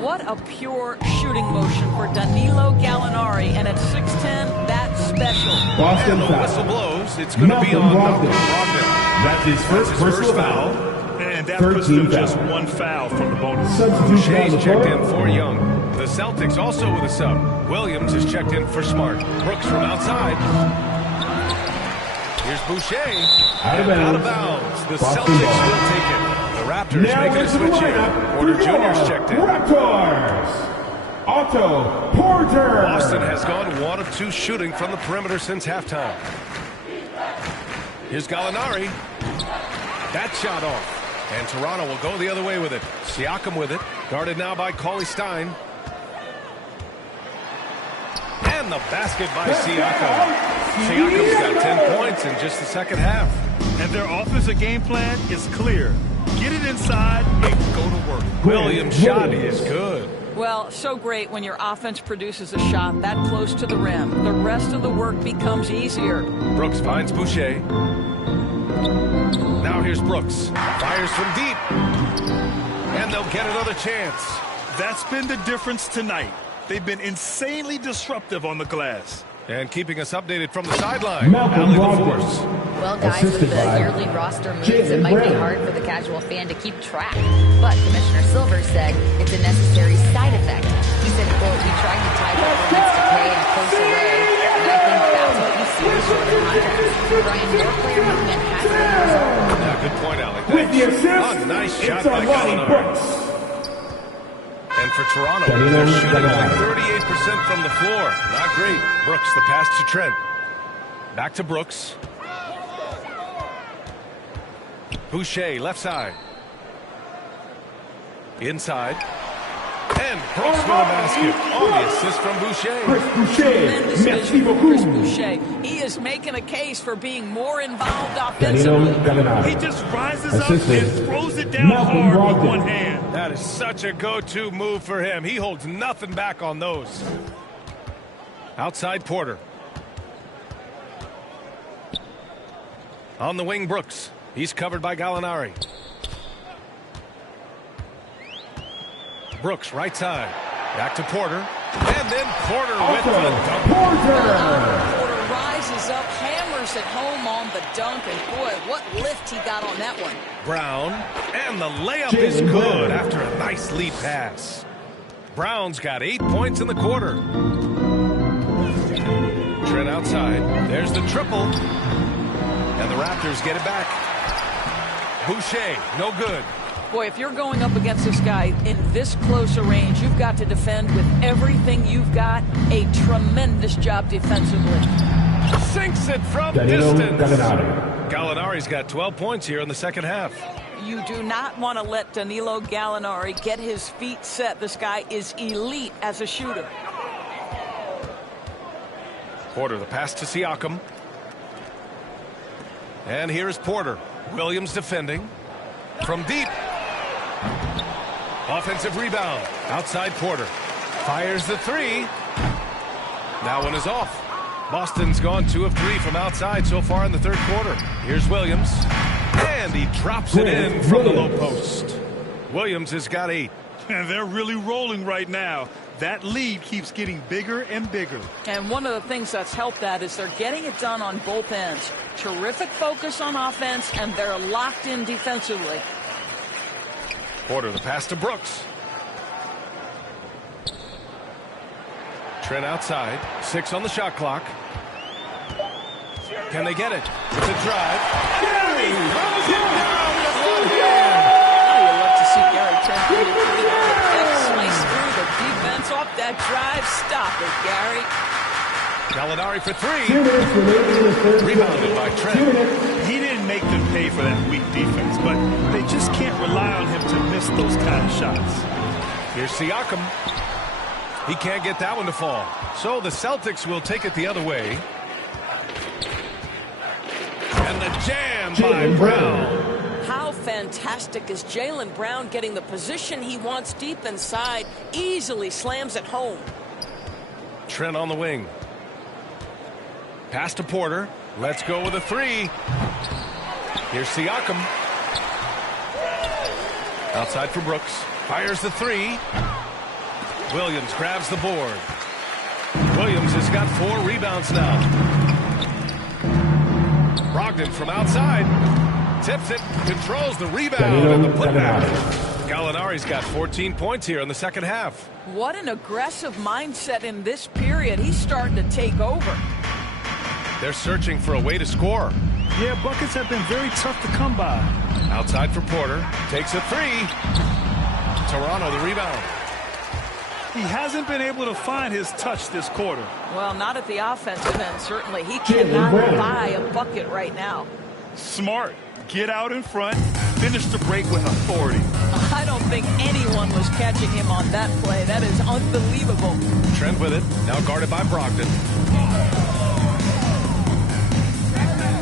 What a pure shooting motion for Danilo Gallinari, and at 6'10", that's special. Boston And the foul. whistle blows. It's going to be Malcolm on Brogdon. Malcolm Brogdon. That's his first personal foul. And that puts them just one foul from the bonus. Shea's checked in for Young. The Celtics also with a sub. Williams is checked in for Smart. Brooks from outside. Here's Boucher. Out of bounds. The Celtics will take it. The Raptors making a switch here. Porter Jr.'s checked in. Raptors, Otto Porter. Boston has gone 1 of 2 shooting from the perimeter since halftime. Here's Gallinari. That shot off. And Toronto will go the other way with it. Siakam with it. Guarded now by Cauley Stein. And the basket by Siakam. Siakam's got 10 points in just the second half. And their offensive game plan is clear. Get it inside and go to work. Williams' shot is good. Well, so great when your offense produces a shot that close to the rim. The rest of the work becomes easier. Brooks finds Boucher. Now here's Brooks. Fires from deep. And they'll get another chance. That's been the difference tonight. They've been insanely disruptive on the glass. And keeping us updated from the sideline. Malcolm Force. Well, guys, with the yearly roster moves, it might be hard for the casual fan to keep track. But Commissioner Silver said it's a necessary side effect. He said, quote, we tried to tie performance to pay in a close array, and I think that's what you see with shorter contracts. Brian, your player movement has been a result. Yeah, good point, Alec. With the assist, nice shot it's by Lonnie Gallinari. Brooks. And for Toronto, they're shooting only 38% from the floor. Not great. Brooks, the pass to Trent. Back to Brooks. Boucher, left side. Inside. And Brooks with a basket on the assist from Boucher. Tremendous vision from Chris Boucher. He is making a case for being more involved offensively. He just rises up and throws it down hard with one hand. That is such a go-to move for him. He holds nothing back on those. Outside Porter. On the wing, Brooks. He's covered by Gallinari. Brooks, right side. Back to Porter. And then Porter with the dunk. Porter rises up, hammers it home on the dunk, and boy, what lift he got on that one. Brown. And the layup is good after a nice lead pass. Brown's got 8 points in the quarter. Trent outside. There's the triple. And the Raptors get it back. Boucher, no good. Boy, if you're going up against this guy in this close a range, you've got to defend with everything you've got. A tremendous job defensively. Sinks it from distance. Gallinari's got 12 points here in the second half. You do not want to let Danilo Gallinari get his feet set. This guy is elite as a shooter. Porter, the pass to Siakam. And here's Porter. Williams defending. From deep. Offensive rebound. Outside Porter. Fires the three. That one is off. Boston's gone 2 of 3 from outside so far in the third quarter. Here's Williams. And he drops it in from the low post. Williams has got 8. And they're really rolling right now. That lead keeps getting bigger and bigger. And one of the things that's helped that is they're getting it done on both ends. Terrific focus on offense, and they're locked in defensively. Porter, the pass to Brooks. Trent outside. 6 on the shot clock. Can they get it? It's a drive. Gary runs it down with one hand. Oh, you love to see Gary Trent slice through the defense off that drive. Stop it, Gary. Gallinari for 3. Rebounded by Trent. He didn't make them pay for that weak defense, but they just can't rely on him to miss those kind of shots. Here's Siakam. He can't get that one to fall. So the Celtics will take it the other way. And the jam by Brown. How fantastic is Jaylen Brown getting the position he wants deep inside, easily slams it home. Trent on the wing. Pass to Porter. Let's go with a 3. Here's Siakam. Outside for Brooks. Fires the 3. Williams grabs the board. Williams has got 4 rebounds now. Brogdon from outside. Tips it, controls the rebound and the putback. Gallinari's got 14 points here in the second half. What an aggressive mindset in this period. He's starting to take over. They're searching for a way to score. Yeah, buckets have been very tough to come by. Outside for Porter. Takes a three. Toronto the rebound. He hasn't been able to find his touch this quarter. Well, not at the offensive end, certainly. He cannot buy a bucket right now. Smart. Get out in front. Finish the break with authority. I don't think anyone was catching him on that play. That is unbelievable. Trent with it. Now guarded by Brogdon.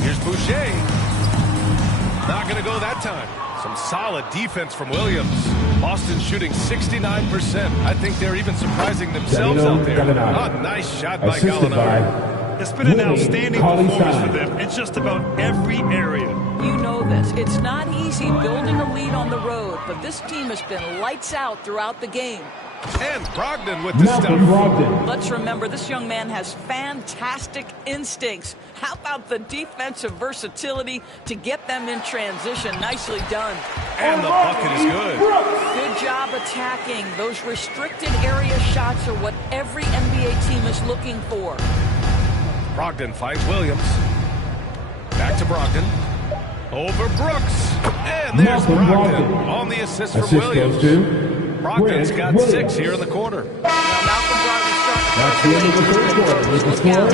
Here's Boucher. Not going to go that time. Some solid defense from Williams. Boston shooting 69%. I think they're even surprising themselves out there. Oh, nice shot by Gallinari. It's been an outstanding performance for them in just about every area. You know this. It's not easy building a lead on the road, but this team has been lights out throughout the game. And Brogdon with the stuff. Let's remember, this young man has fantastic instincts. How about the defensive versatility to get them in transition? Nicely done. And the bucket is good. Good job attacking. Those restricted area shots are what every NBA team is looking for. Brogdon finds Williams. Back to Brogdon. Over Brooks. And there's Brogdon on the assist from Williams. Brogdon's got 6 here in the quarter. That's the end of the third quarter with the score.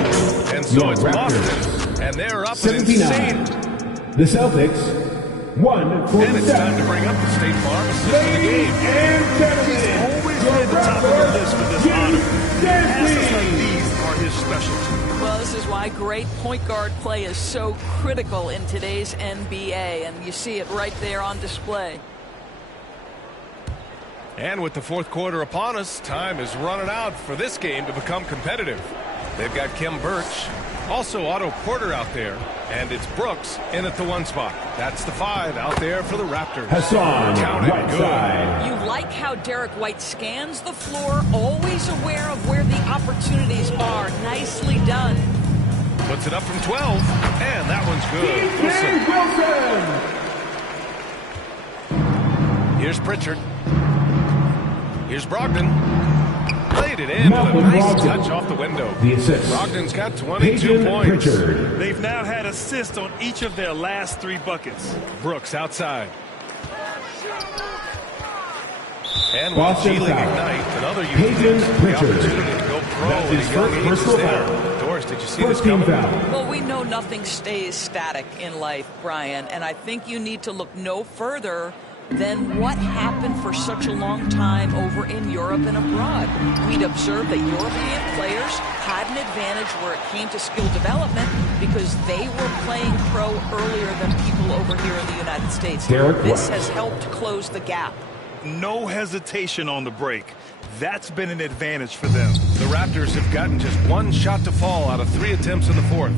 And so it's Boston. And they're up an insane. The Celtics, 1-47. And it's time to bring up the State Farm assist of the game. He's always been at the top of the list for this honor. Passes like these are his specialty. Well, this is why great point guard play is so critical in today's NBA, and you see it right there on display. And with the fourth quarter upon us, time is running out for this game to become competitive. They've got Kim Birch, also Otto Porter out there, and it's Brooks in at the 1 spot. That's the 5 out there for the Raptors. Hassan Counted good. You like how Derek White scans the floor, always aware of where the opportunities are. Nicely done. Puts it up from 12, and that one's good. Wilson. Here's Pritchard. Here's Brogdon. Played it in with a nice touch off the window. The assist. Brogdon's got 22 points. Pritchard. They've now had assists on each of their last 3 buckets. Brooks outside. And with Boston G-League foul. Ignite, another Peyton the Pritchard. opportunity to go pro That's at his a young first age personal is there. foul. Doris, did you see First this coming? team foul. Well, we know nothing stays static in life, Brian, and I think you need to look no further than what happened for such a long time over in Europe and abroad. We'd observed that European players had an advantage where it came to skill development because they were playing pro earlier than people over here in the United States. This has helped close the gap. No hesitation on the break. That's been an advantage for them. The Raptors have gotten just 1 shot to fall out of 3 attempts in the fourth.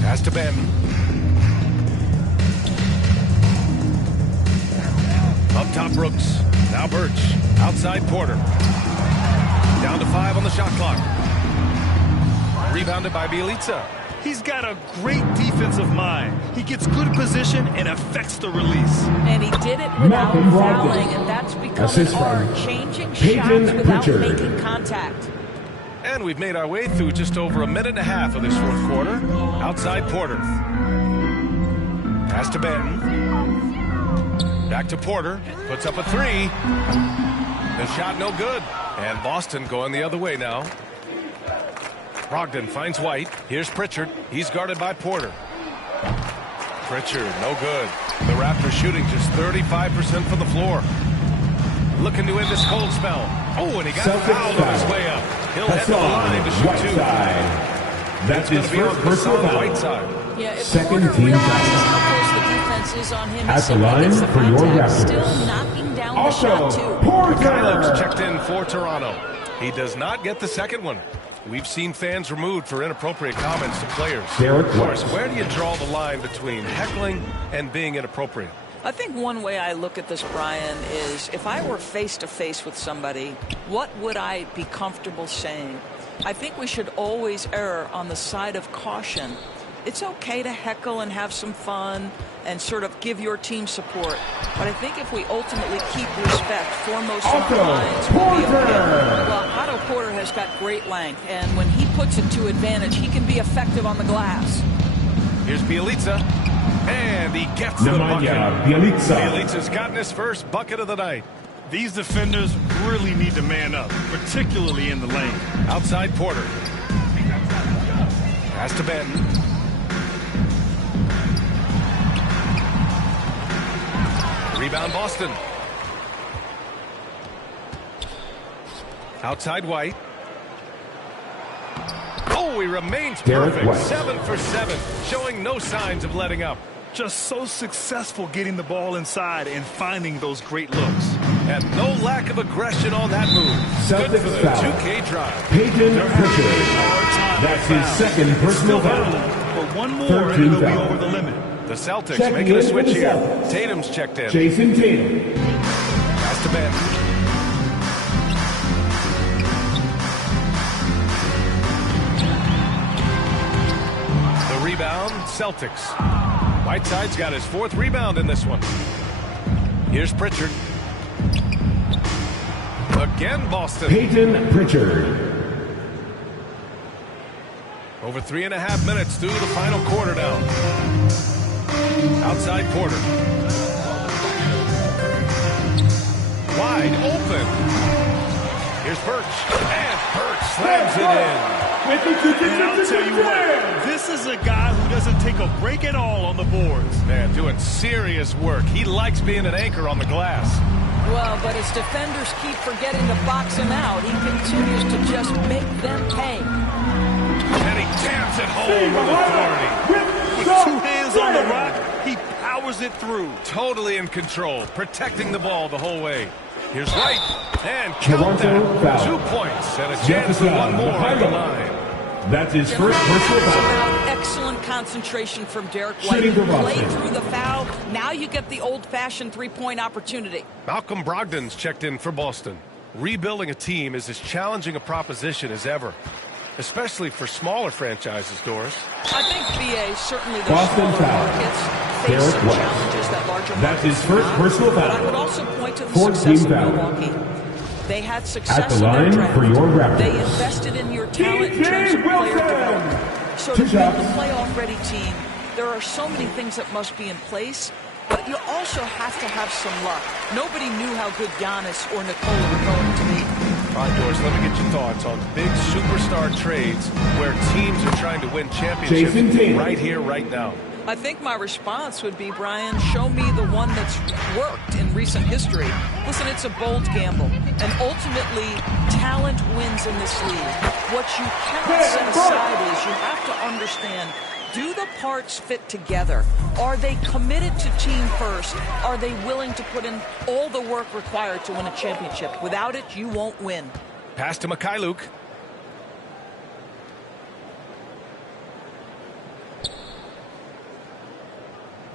Pass to Ben. Up top, Brooks. Now Birch. Outside, Porter. Down to 5 on the shot clock. Rebounded by Bielitsa. He's got a great defensive mind. He gets good position and affects the release. And he did it without fouling, and that's become an art, changing shots without making contact. And we've made our way through just over 1.5 minutes of this fourth quarter. Outside, Porter. Pass to Ben. Back to Porter. Puts up a 3. The shot no good. And Boston going the other way now. Brogdon finds White. Here's Pritchard. He's guarded by Porter. Pritchard, no good. The Raptors shooting just 35% from the floor. Looking to end this cold spell. Oh, and he got fouled on his way up. He'll head to the line to shoot 2. That's his first personal foul. Whiteside. Yeah, if Second Porter team realizes foul. how close the defense is on him, At the line for your Raptors. still knocking down the shot, too. Porter. Checked in for Toronto. He does not get the second one. We've seen fans removed for inappropriate comments to players. Of course, where do you draw the line between heckling and being inappropriate? I think one way I look at this, Brian, is if I were face-to-face with somebody, what would I be comfortable saying? I think we should always err on the side of caution. it's okay to heckle and have some fun and sort of give your team support. But I think if we ultimately keep respect foremost in our minds, we'll be okay. Well, Otto Porter has got great length, and when he puts it to advantage, he can be effective on the glass. Here's Bielitsa, and he gets the bucket. Bielitsa's gotten his first bucket of the night. These defenders really need to man up, particularly in the lane. Outside Porter. Pass to Benton. Rebound Boston. Outside White. Oh, he remains perfect. 7 for 7, showing no signs of letting up. Just so successful getting the ball inside and finding those great looks. And no lack of aggression on that move. Good for the 2K drive. Peyton Pritchard. That's his second personal foul. But one more and they'll be over the limit. The Celtics making a switch here. Tatum's checked in. Jason Tatum. Pass to Ben. The rebound, Celtics. Whiteside's got his 4th rebound in this one. Here's Pritchard. Again, Boston. Peyton Pritchard. Over 3.5 minutes through the final quarter now. Outside Porter. Wide open. Here's Birch. And Birch slams it in. And I'll tell you what, this is a guy who doesn't take a break at all on the boards. Man, doing serious work. He likes being an anchor on the glass. Well, but as defenders keep forgetting to box him out, he continues to just make them pay. And he jams it home with authority. With 2 hands on the rock, he powers it through. Totally in control, protecting the ball the whole way. Here's White, and count that. 2 points, and a chance for one more on the line. That's his first personal foul. Excellent concentration from Derek White. Played through the foul. Now you get the old-fashioned three-point opportunity. Malcolm Brogdon's checked in for Boston. Rebuilding a team is as challenging a proposition as ever, especially for smaller franchises, Doris. I think BA, certainly the smaller markets, face some challenges that larger markets. That's his first personal foul. But I would also point to the success of Milwaukee. They had success in their draft. They invested in your talent in terms of player development. So to build a playoff-ready team, there are so many things that must be in place, but you also have to have some luck. Nobody knew how good Giannis or Nikola were going to be. All right, Doris, let me get your thoughts on big superstar trades where teams are trying to win championships right here, right now. I think my response would be, Brian, show me the one that's worked in recent history. Listen, it's a bold gamble, and ultimately, talent wins in this league. What you cannot set aside is you have to understand, do the parts fit together? Are they committed to team first? Are they willing to put in all the work required to win a championship? Without it, you won't win. Pass to Mikhailuk.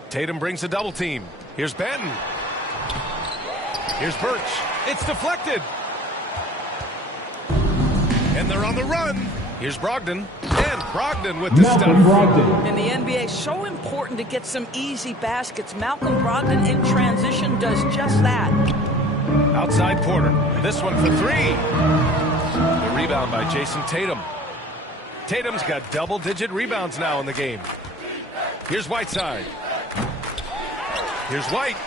Tatum brings a double team. Here's Benton. Here's Birch. It's deflected. And they're on the run. Here's Brogdon. And Brogdon with the stuff. In the NBA, so important to get some easy baskets. Malcolm Brogdon in transition does just that. Outside Porter. This one for 3. The rebound by Jason Tatum. Tatum's got double-digit rebounds now in the game. Here's Whiteside. Here's White.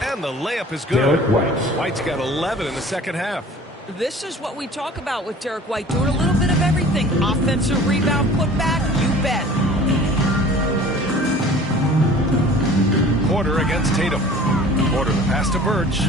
And the layup is good. White's got 11 in the second half. This is what we talk about with Derek White, doing a little bit of everything. Offensive rebound, put back, you bet. Porter against Tatum. Porter the pass to Birch.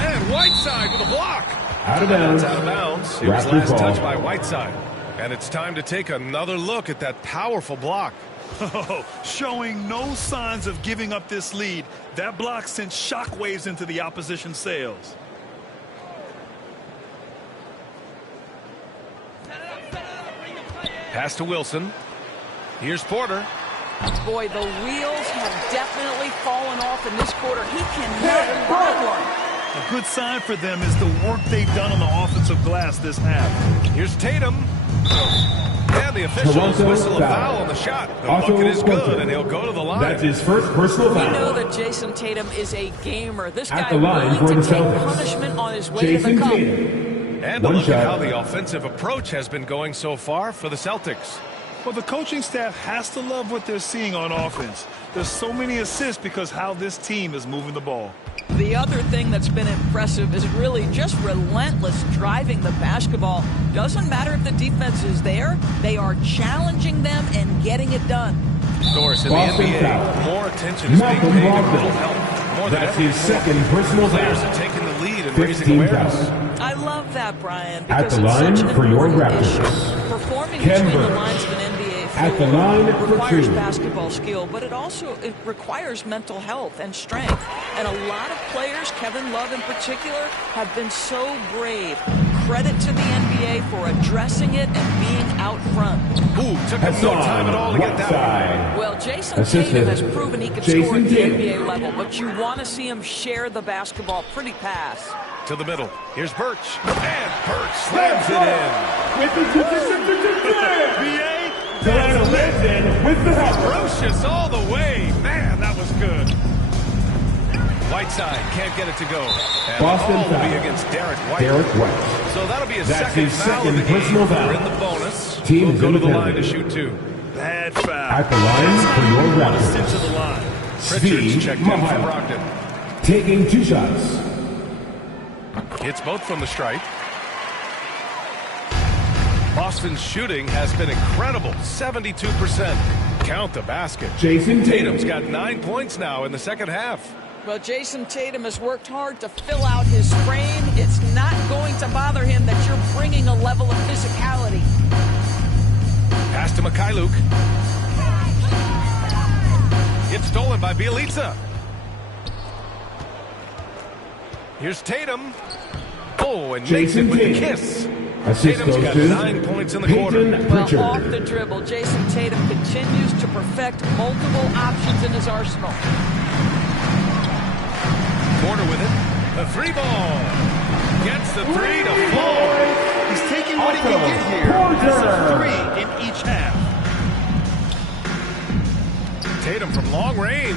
And Whiteside with a block. Out of bounds. Out of bounds. It was last touched by Whiteside. And it's time to take another look at that powerful block. Oh, showing no signs of giving up this lead. That block sent shockwaves into the opposition sails. Pass to Wilson. Here's Porter. Boy, the wheels have definitely fallen off in this quarter. He cannot find one. A good sign for them is the work they've done on the offensive glass this half. Here's Tatum. And the officials whistle a foul on the shot. The bucket is good, and he'll go to the line. That's his first personal foul. We know that Jason Tatum is a gamer. This At guy the line willing for to the take Celtics. punishment on his way Jason to the cup. Tatum. And One look at shot. how the offensive approach has been going so far for the Celtics. Well, the coaching staff has to love what they're seeing on offense. There's so many assists because how this team is moving the ball. The other thing that's been impressive is really just relentless driving the basketball. Doesn't matter if the defense is there, they are challenging them and getting it done. Of course, in Boston the NBA, foul. more attention is being Malcolm paid to Brogdon. mental health. More than That's ever his before. second personal Players foul. are taking the lead and 15 raising awareness. fouls. I love that, Brian, At because the it's line such an for your important Raptors. issue. Performing Ken between the Burns. lines of an NBA At the floor line for requires 2. basketball skill, but it requires mental health and strength. And a lot of players, Kevin Love in particular, have been so brave. Credit to the NBA for addressing it and being out front. Ooh, took him no time at all to get that one. Side. Well, Jason Assisted. Tatum has proven he can Jason score at the Tatum. NBA level, but you want to see him share the basketball. Pretty pass. To the middle. Here's Birch. And Birch slams it in. With the BA, Toronto Benson with the help. Ferocious all the way. Man, that was good. Whiteside can't get it to go. And Boston the ball will be foul. against Derek White. Derek White. So that'll be his That's second his foul second of the game. personal foul. We're in the bonus. Team We'll is go to the in the line to penalty. shoot 2. bad foul. At the line for your Want to send to Raptors. the line. Pritchard's Steve checked in for Mahal. Brogdon. Taking 2 shots. Hits both from the stripe. Boston's shooting has been incredible. 72%. Count the basket. Jason Tatum's Tatum. got 9 points now in the second half. Well, Jason Tatum has worked hard to fill out his frame. It's not going to bother him that you're bringing a level of physicality. Pass to Mikhailuk. It's stolen by Bielitsa. Here's Tatum. Oh, and makes it Jason with the Tatum. kiss. Assist Tatum's goes got to 9 points in the quarter. Peyton Well, off the Pritchard. dribble, Jason Tatum continues to perfect multiple options in his arsenal. Porter with it. The 3 ball. Gets the 3 to fall. He's taking what he can get here. That's a 3 in each half. Tatum from long range.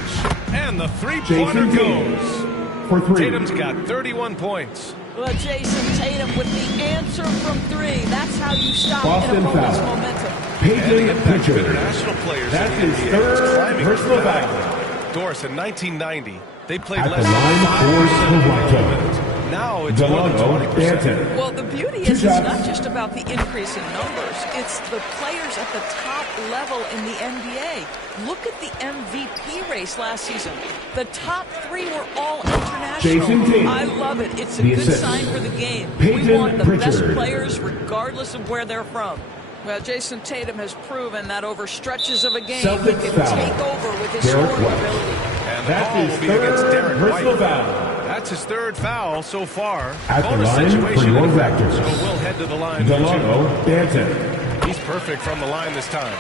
And the 3-pointer Jason Tatum. goes. For 3. Tatum's got 31 points. Well, Jason Tatum with the answer from 3. That's how you stop Boston an opponent's foul. momentum. And the Peyton impact of Pritchard. international players That's in the his NBA is third climbing personal dramatically. foul. Doris, in 1990, they played At the less than line 5% for of Toronto. minutes. Now it's more than Delano 20%. Banton. Well, the beauty Two is it's shots. not just about the increase in numbers. It's the players at the top level in the NBA. Look at the MVP race last season. The top 3 were all international. Jason Tatum. I love it. It's a The good assist. sign for the game. Peyton We want the best Pritchard. players regardless of where they're from. Well, Jason Tatum has proven that over stretches of a game, Celtics he can foul. take over with his Derek scoring White. ability. And the That's ball his will be against third Derek personal White. foul. That's his 3rd foul so far. At the Bonus line situation for your in effect, Raptors. so we'll head to the line. for Delano Banton. 2. He's perfect from the line this time.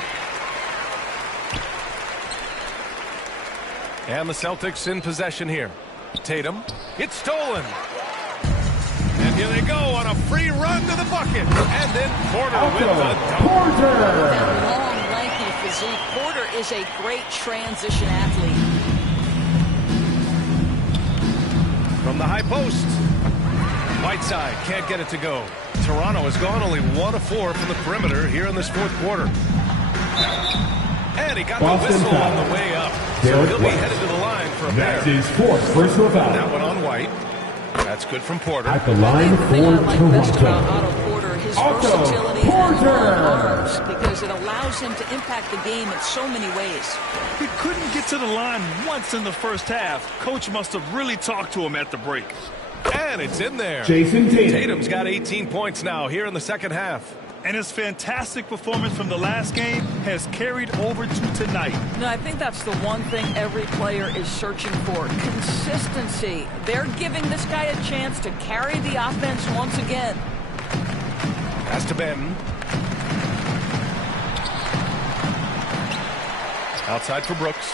And the Celtics in possession here. Tatum. It's stolen. And here they go on a free run to the bucket. And then Porter with the dunk. Porter. That long, lanky physique. Porter is a great transition athlete. From the high post. Whiteside can't get it to go. Toronto has gone only 1 of 4 from the perimeter here in this 4th quarter. And he got Boston the whistle foul. on the way up. So Derek he'll be White. headed to the line for a That's pair. his 4th personal That foul. one on White. That's good from Porter. At the line The thing I for like best about Toronto. Otto Porter, his Otto versatility and Porter. long arms, because it allows him to impact the game in so many ways. He couldn't get to the line once in the first half. Coach must have really talked to him at the break. And it's in there. Jason Tatum. Tatum's got 18 points now here in the second half. And his fantastic performance from the last game has carried over to tonight. No, I think that's the one thing every player is searching for. Consistency. They're giving this guy a chance to carry the offense once again. Pass to Benton. Outside for Brooks.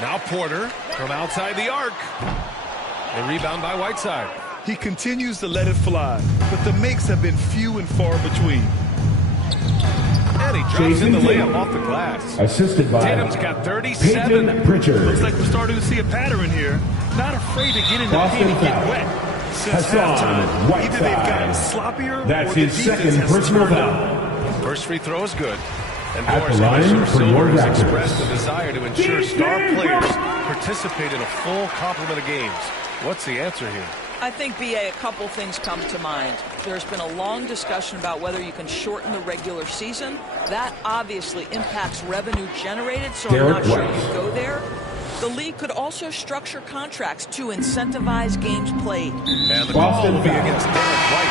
Now Porter from outside the arc. A rebound by Whiteside. He continues to let it fly, but the makes have been few and far between. And he drops in the layup off the glass. Assisted by Tatum's got 37. Peyton Pritchard. Looks like we're starting to see a pattern here. Not afraid to get in the paint and get wet. Since halftime, either they've gotten sloppier That's or the his defense second has personal turned foul. up. First free throw is good. And At Boris the line Commissioner for your Silver has Raptors. expressed a desire to ensure star players participate in a full complement of games. What's the answer here? I think, B.A., a couple things come to mind. There's been a long discussion about whether you can shorten the regular season. That obviously impacts revenue generated, so I'm not sure you go there. The league could also structure contracts to incentivize games played. And the call will be against Derek White.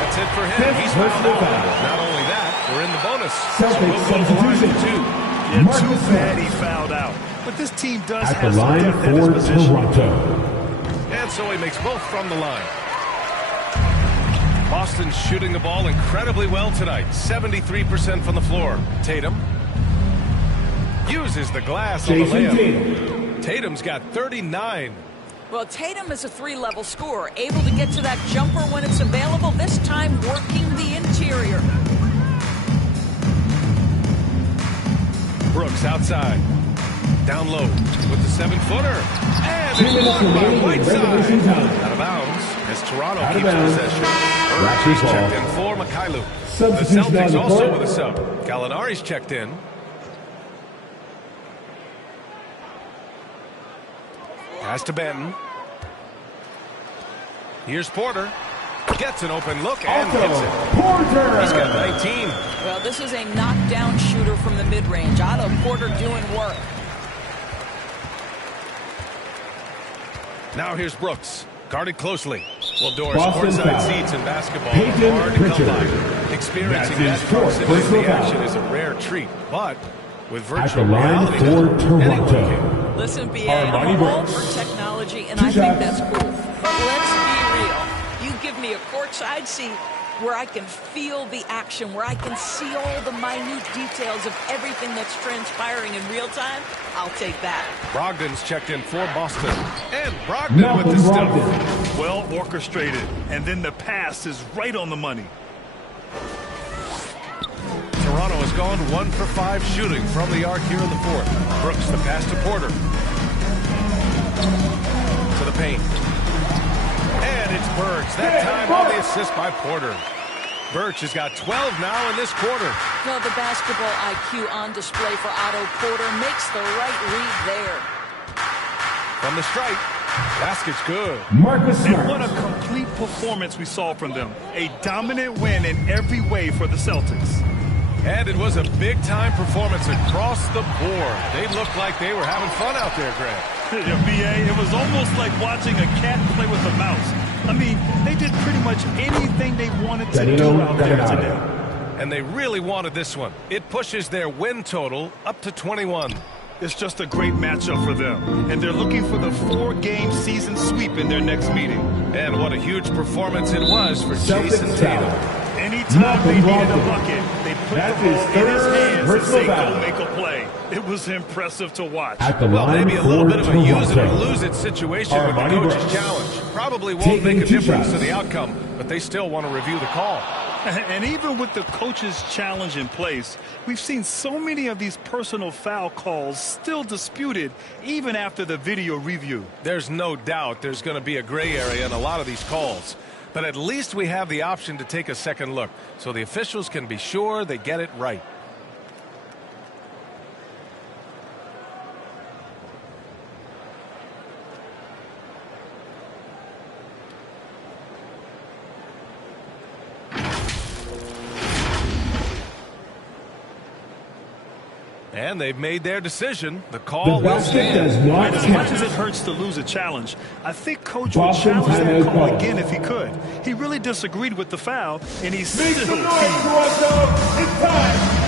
That's it for him. He's fouled out. Not only that, we're in the bonus. So we'll go to the line for two. Yeah, too bad he fouled out. But this team does have some depth at his position. Toronto. And so he makes both from the line. Boston's shooting the ball incredibly well tonight. 73% from the floor. Tatum uses the glass on the layup. Tatum's got 39. Well, Tatum is a three-level scorer, able to get to that jumper when it's available, this time working the interior. Brooks outside. Down low with the 7-footer. And it's blocked by Whiteside. Out of bounds as Toronto keeps possession. He's checked in for Mikhailuk. The Celtics also with a sub. Gallinari's checked in. Pass to Benton. Here's Porter. Gets an open look and hits it. Porter. He's got 19. Well, this is a knockdown shooter from the mid-range. Otto Porter doing work. Now here's Brooks. Guarded closely. Well, Doris, Boston courtside foul. seats in basketball Peyton are hard to come Pritchard. by. Experiencing That's that his fourth proximity to the personal action foul. is a rare treat. But with At virtual the line reality, for anyone can. Toronto. Listen, B.A., Armani I'm all Brooks. for technology, and Two I think shots. that's cool. But let's be real. You give me a courtside seat where I can feel the action, where I can see all the minute details of everything that's transpiring in real time, I'll take that. Brogdon's checked in for Boston. And Brogdon with the stuff. Well orchestrated. And then the pass is right on the money. Toronto has gone 1 for 5 shooting from the arc here in the fourth. Brooks the pass to Porter. To the paint. And it's Birch. That time on the assist by Porter. Birch has got 12 now in this quarter. Well, the basketball IQ on display for Otto Porter makes the right read there. From the strike. Basket's good. Marcus And Smart. what a complete performance we saw from them. A dominant win in every way for the Celtics. And it was a big-time performance across the board. They looked like they were having fun out there, Greg. Yeah, B.A., it was almost like watching a cat play with a mouse. I mean, they did pretty much anything they wanted to do out there today. And they really wanted this one. It pushes their win total up to 21. It's just a great matchup for them. And they're looking for the 4-game season sweep in their next meeting. And what a huge performance it was for Jason Tatum. Anytime they needed a bucket, they put the ball in his hands and say, go make a play. It was impressive to watch. Well, maybe a little bit of a use it or lose it situation with the coach's challenge. Probably won't make a difference to the outcome, but they still want to review the call. And even with the coach's challenge in place, we've seen so many of these personal foul calls still disputed even after the video review. There's no doubt there's going to be a gray area in a lot of these calls. But at least we have the option to take a second look so the officials can be sure they get it right. And they've made their decision. The call will stand. As much as it hurts to lose a challenge, I think Coach would challenge that call again if he could. He really disagreed with the foul, and he's still It's time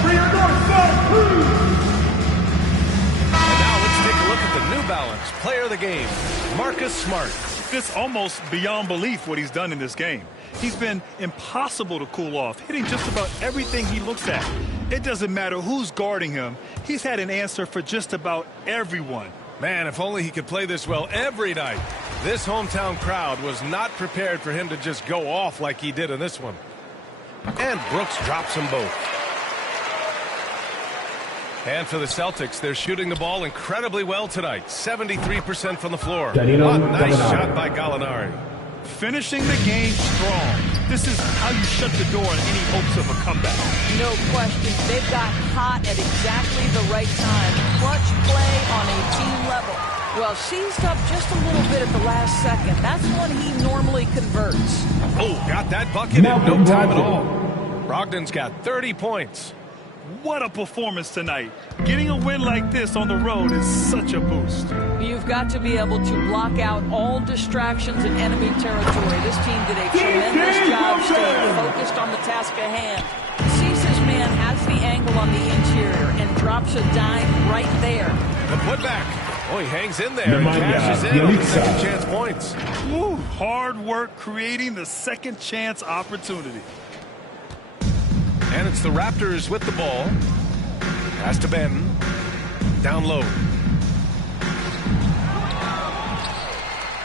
for your Northside Crew. And now let's take a look at the New Balance player of the game, Marcus Smart. It's almost beyond belief what he's done in this game. He's been impossible to cool off, hitting just about everything he looks at. It doesn't matter who's guarding him. He's had an answer for just about everyone. Man, if only he could play this well every night. This hometown crowd was not prepared for him to just go off like he did in this one. And Brooks drops them both. And for the Celtics, they're shooting the ball incredibly well tonight. 73% from the floor. Danilo Nice Gallinari. shot by Gallinari. Finishing the game strong. This is how you shut the door on any hopes of a comeback. No question. They've got hot at exactly the right time. Clutch play on a team level. Well, seized up just a little bit at the last second. That's when he normally converts. Oh, got that bucket in no time at all. Brogdon's got 30 points. What a performance tonight. Getting a win like this on the road is such a boost. You've got to be able to block out all distractions in enemy territory. This team did a tremendous job staying focused on the task at hand. Sees his man, has the angle on the interior, and drops a dime right there. The putback. Oh, he hangs in there and cashes in on the second chance points. Woo, hard work creating the second chance opportunity. And it's the Raptors with the ball. Pass to Ben. Down low.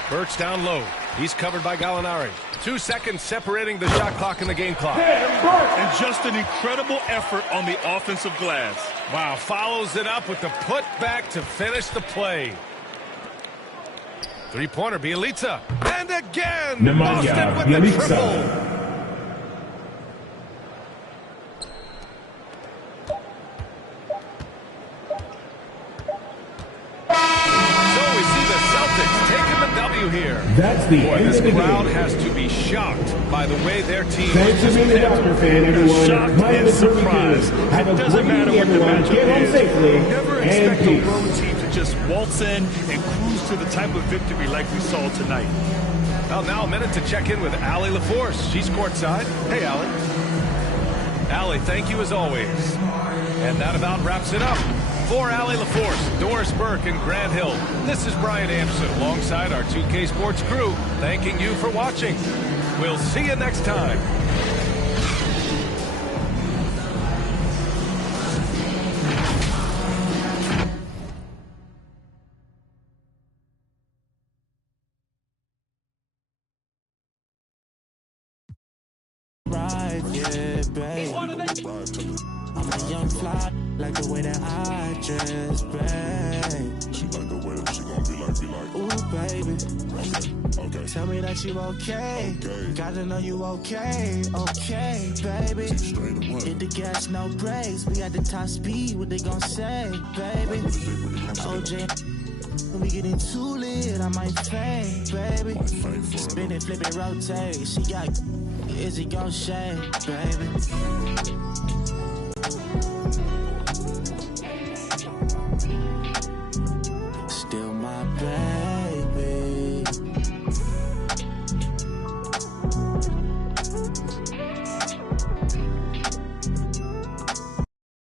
Burks down low. He's covered by Gallinari. 2 seconds separating the shot clock and the game clock. And just an incredible effort on the offensive glass. Wow, follows it up with the putback to finish the play. Three-pointer, Bielitsa. And again, Boston with the triple. Here. That's the Boy, end this of the crowd game. has to be shocked by the way their team Thanks for being a Dr. fan, everyone. Shocked My name and is Bernie surprised. King. Have a It doesn't great matter evening, what the everyone. matchup Get home is. safely Never and expect a peace. road team to just waltz in and cruise to the type of victory like we saw tonight. Well, now a minute to check in with Allie LaForce. She's courtside. Hey, Allie. Allie, thank you as always. And that about wraps it up. For Allie LaForce, Doris Burke, and Grant Hill, this is Brian Anderson alongside our 2K Sports crew, thanking you for watching. We'll see you next time. Right, yeah, babe. I'm a young fly, like the way that I dress, babe. She like the way that she gon' be like. Ooh, baby. Okay. Tell me that you okay. Gotta know you okay, baby. Hit the gas, no brakes. We at the top speed, what they gon' say, baby? OJ, when we getting too lit, I might fade, baby. Spin it, flip it, rotate. She got, is it gon' shake, baby?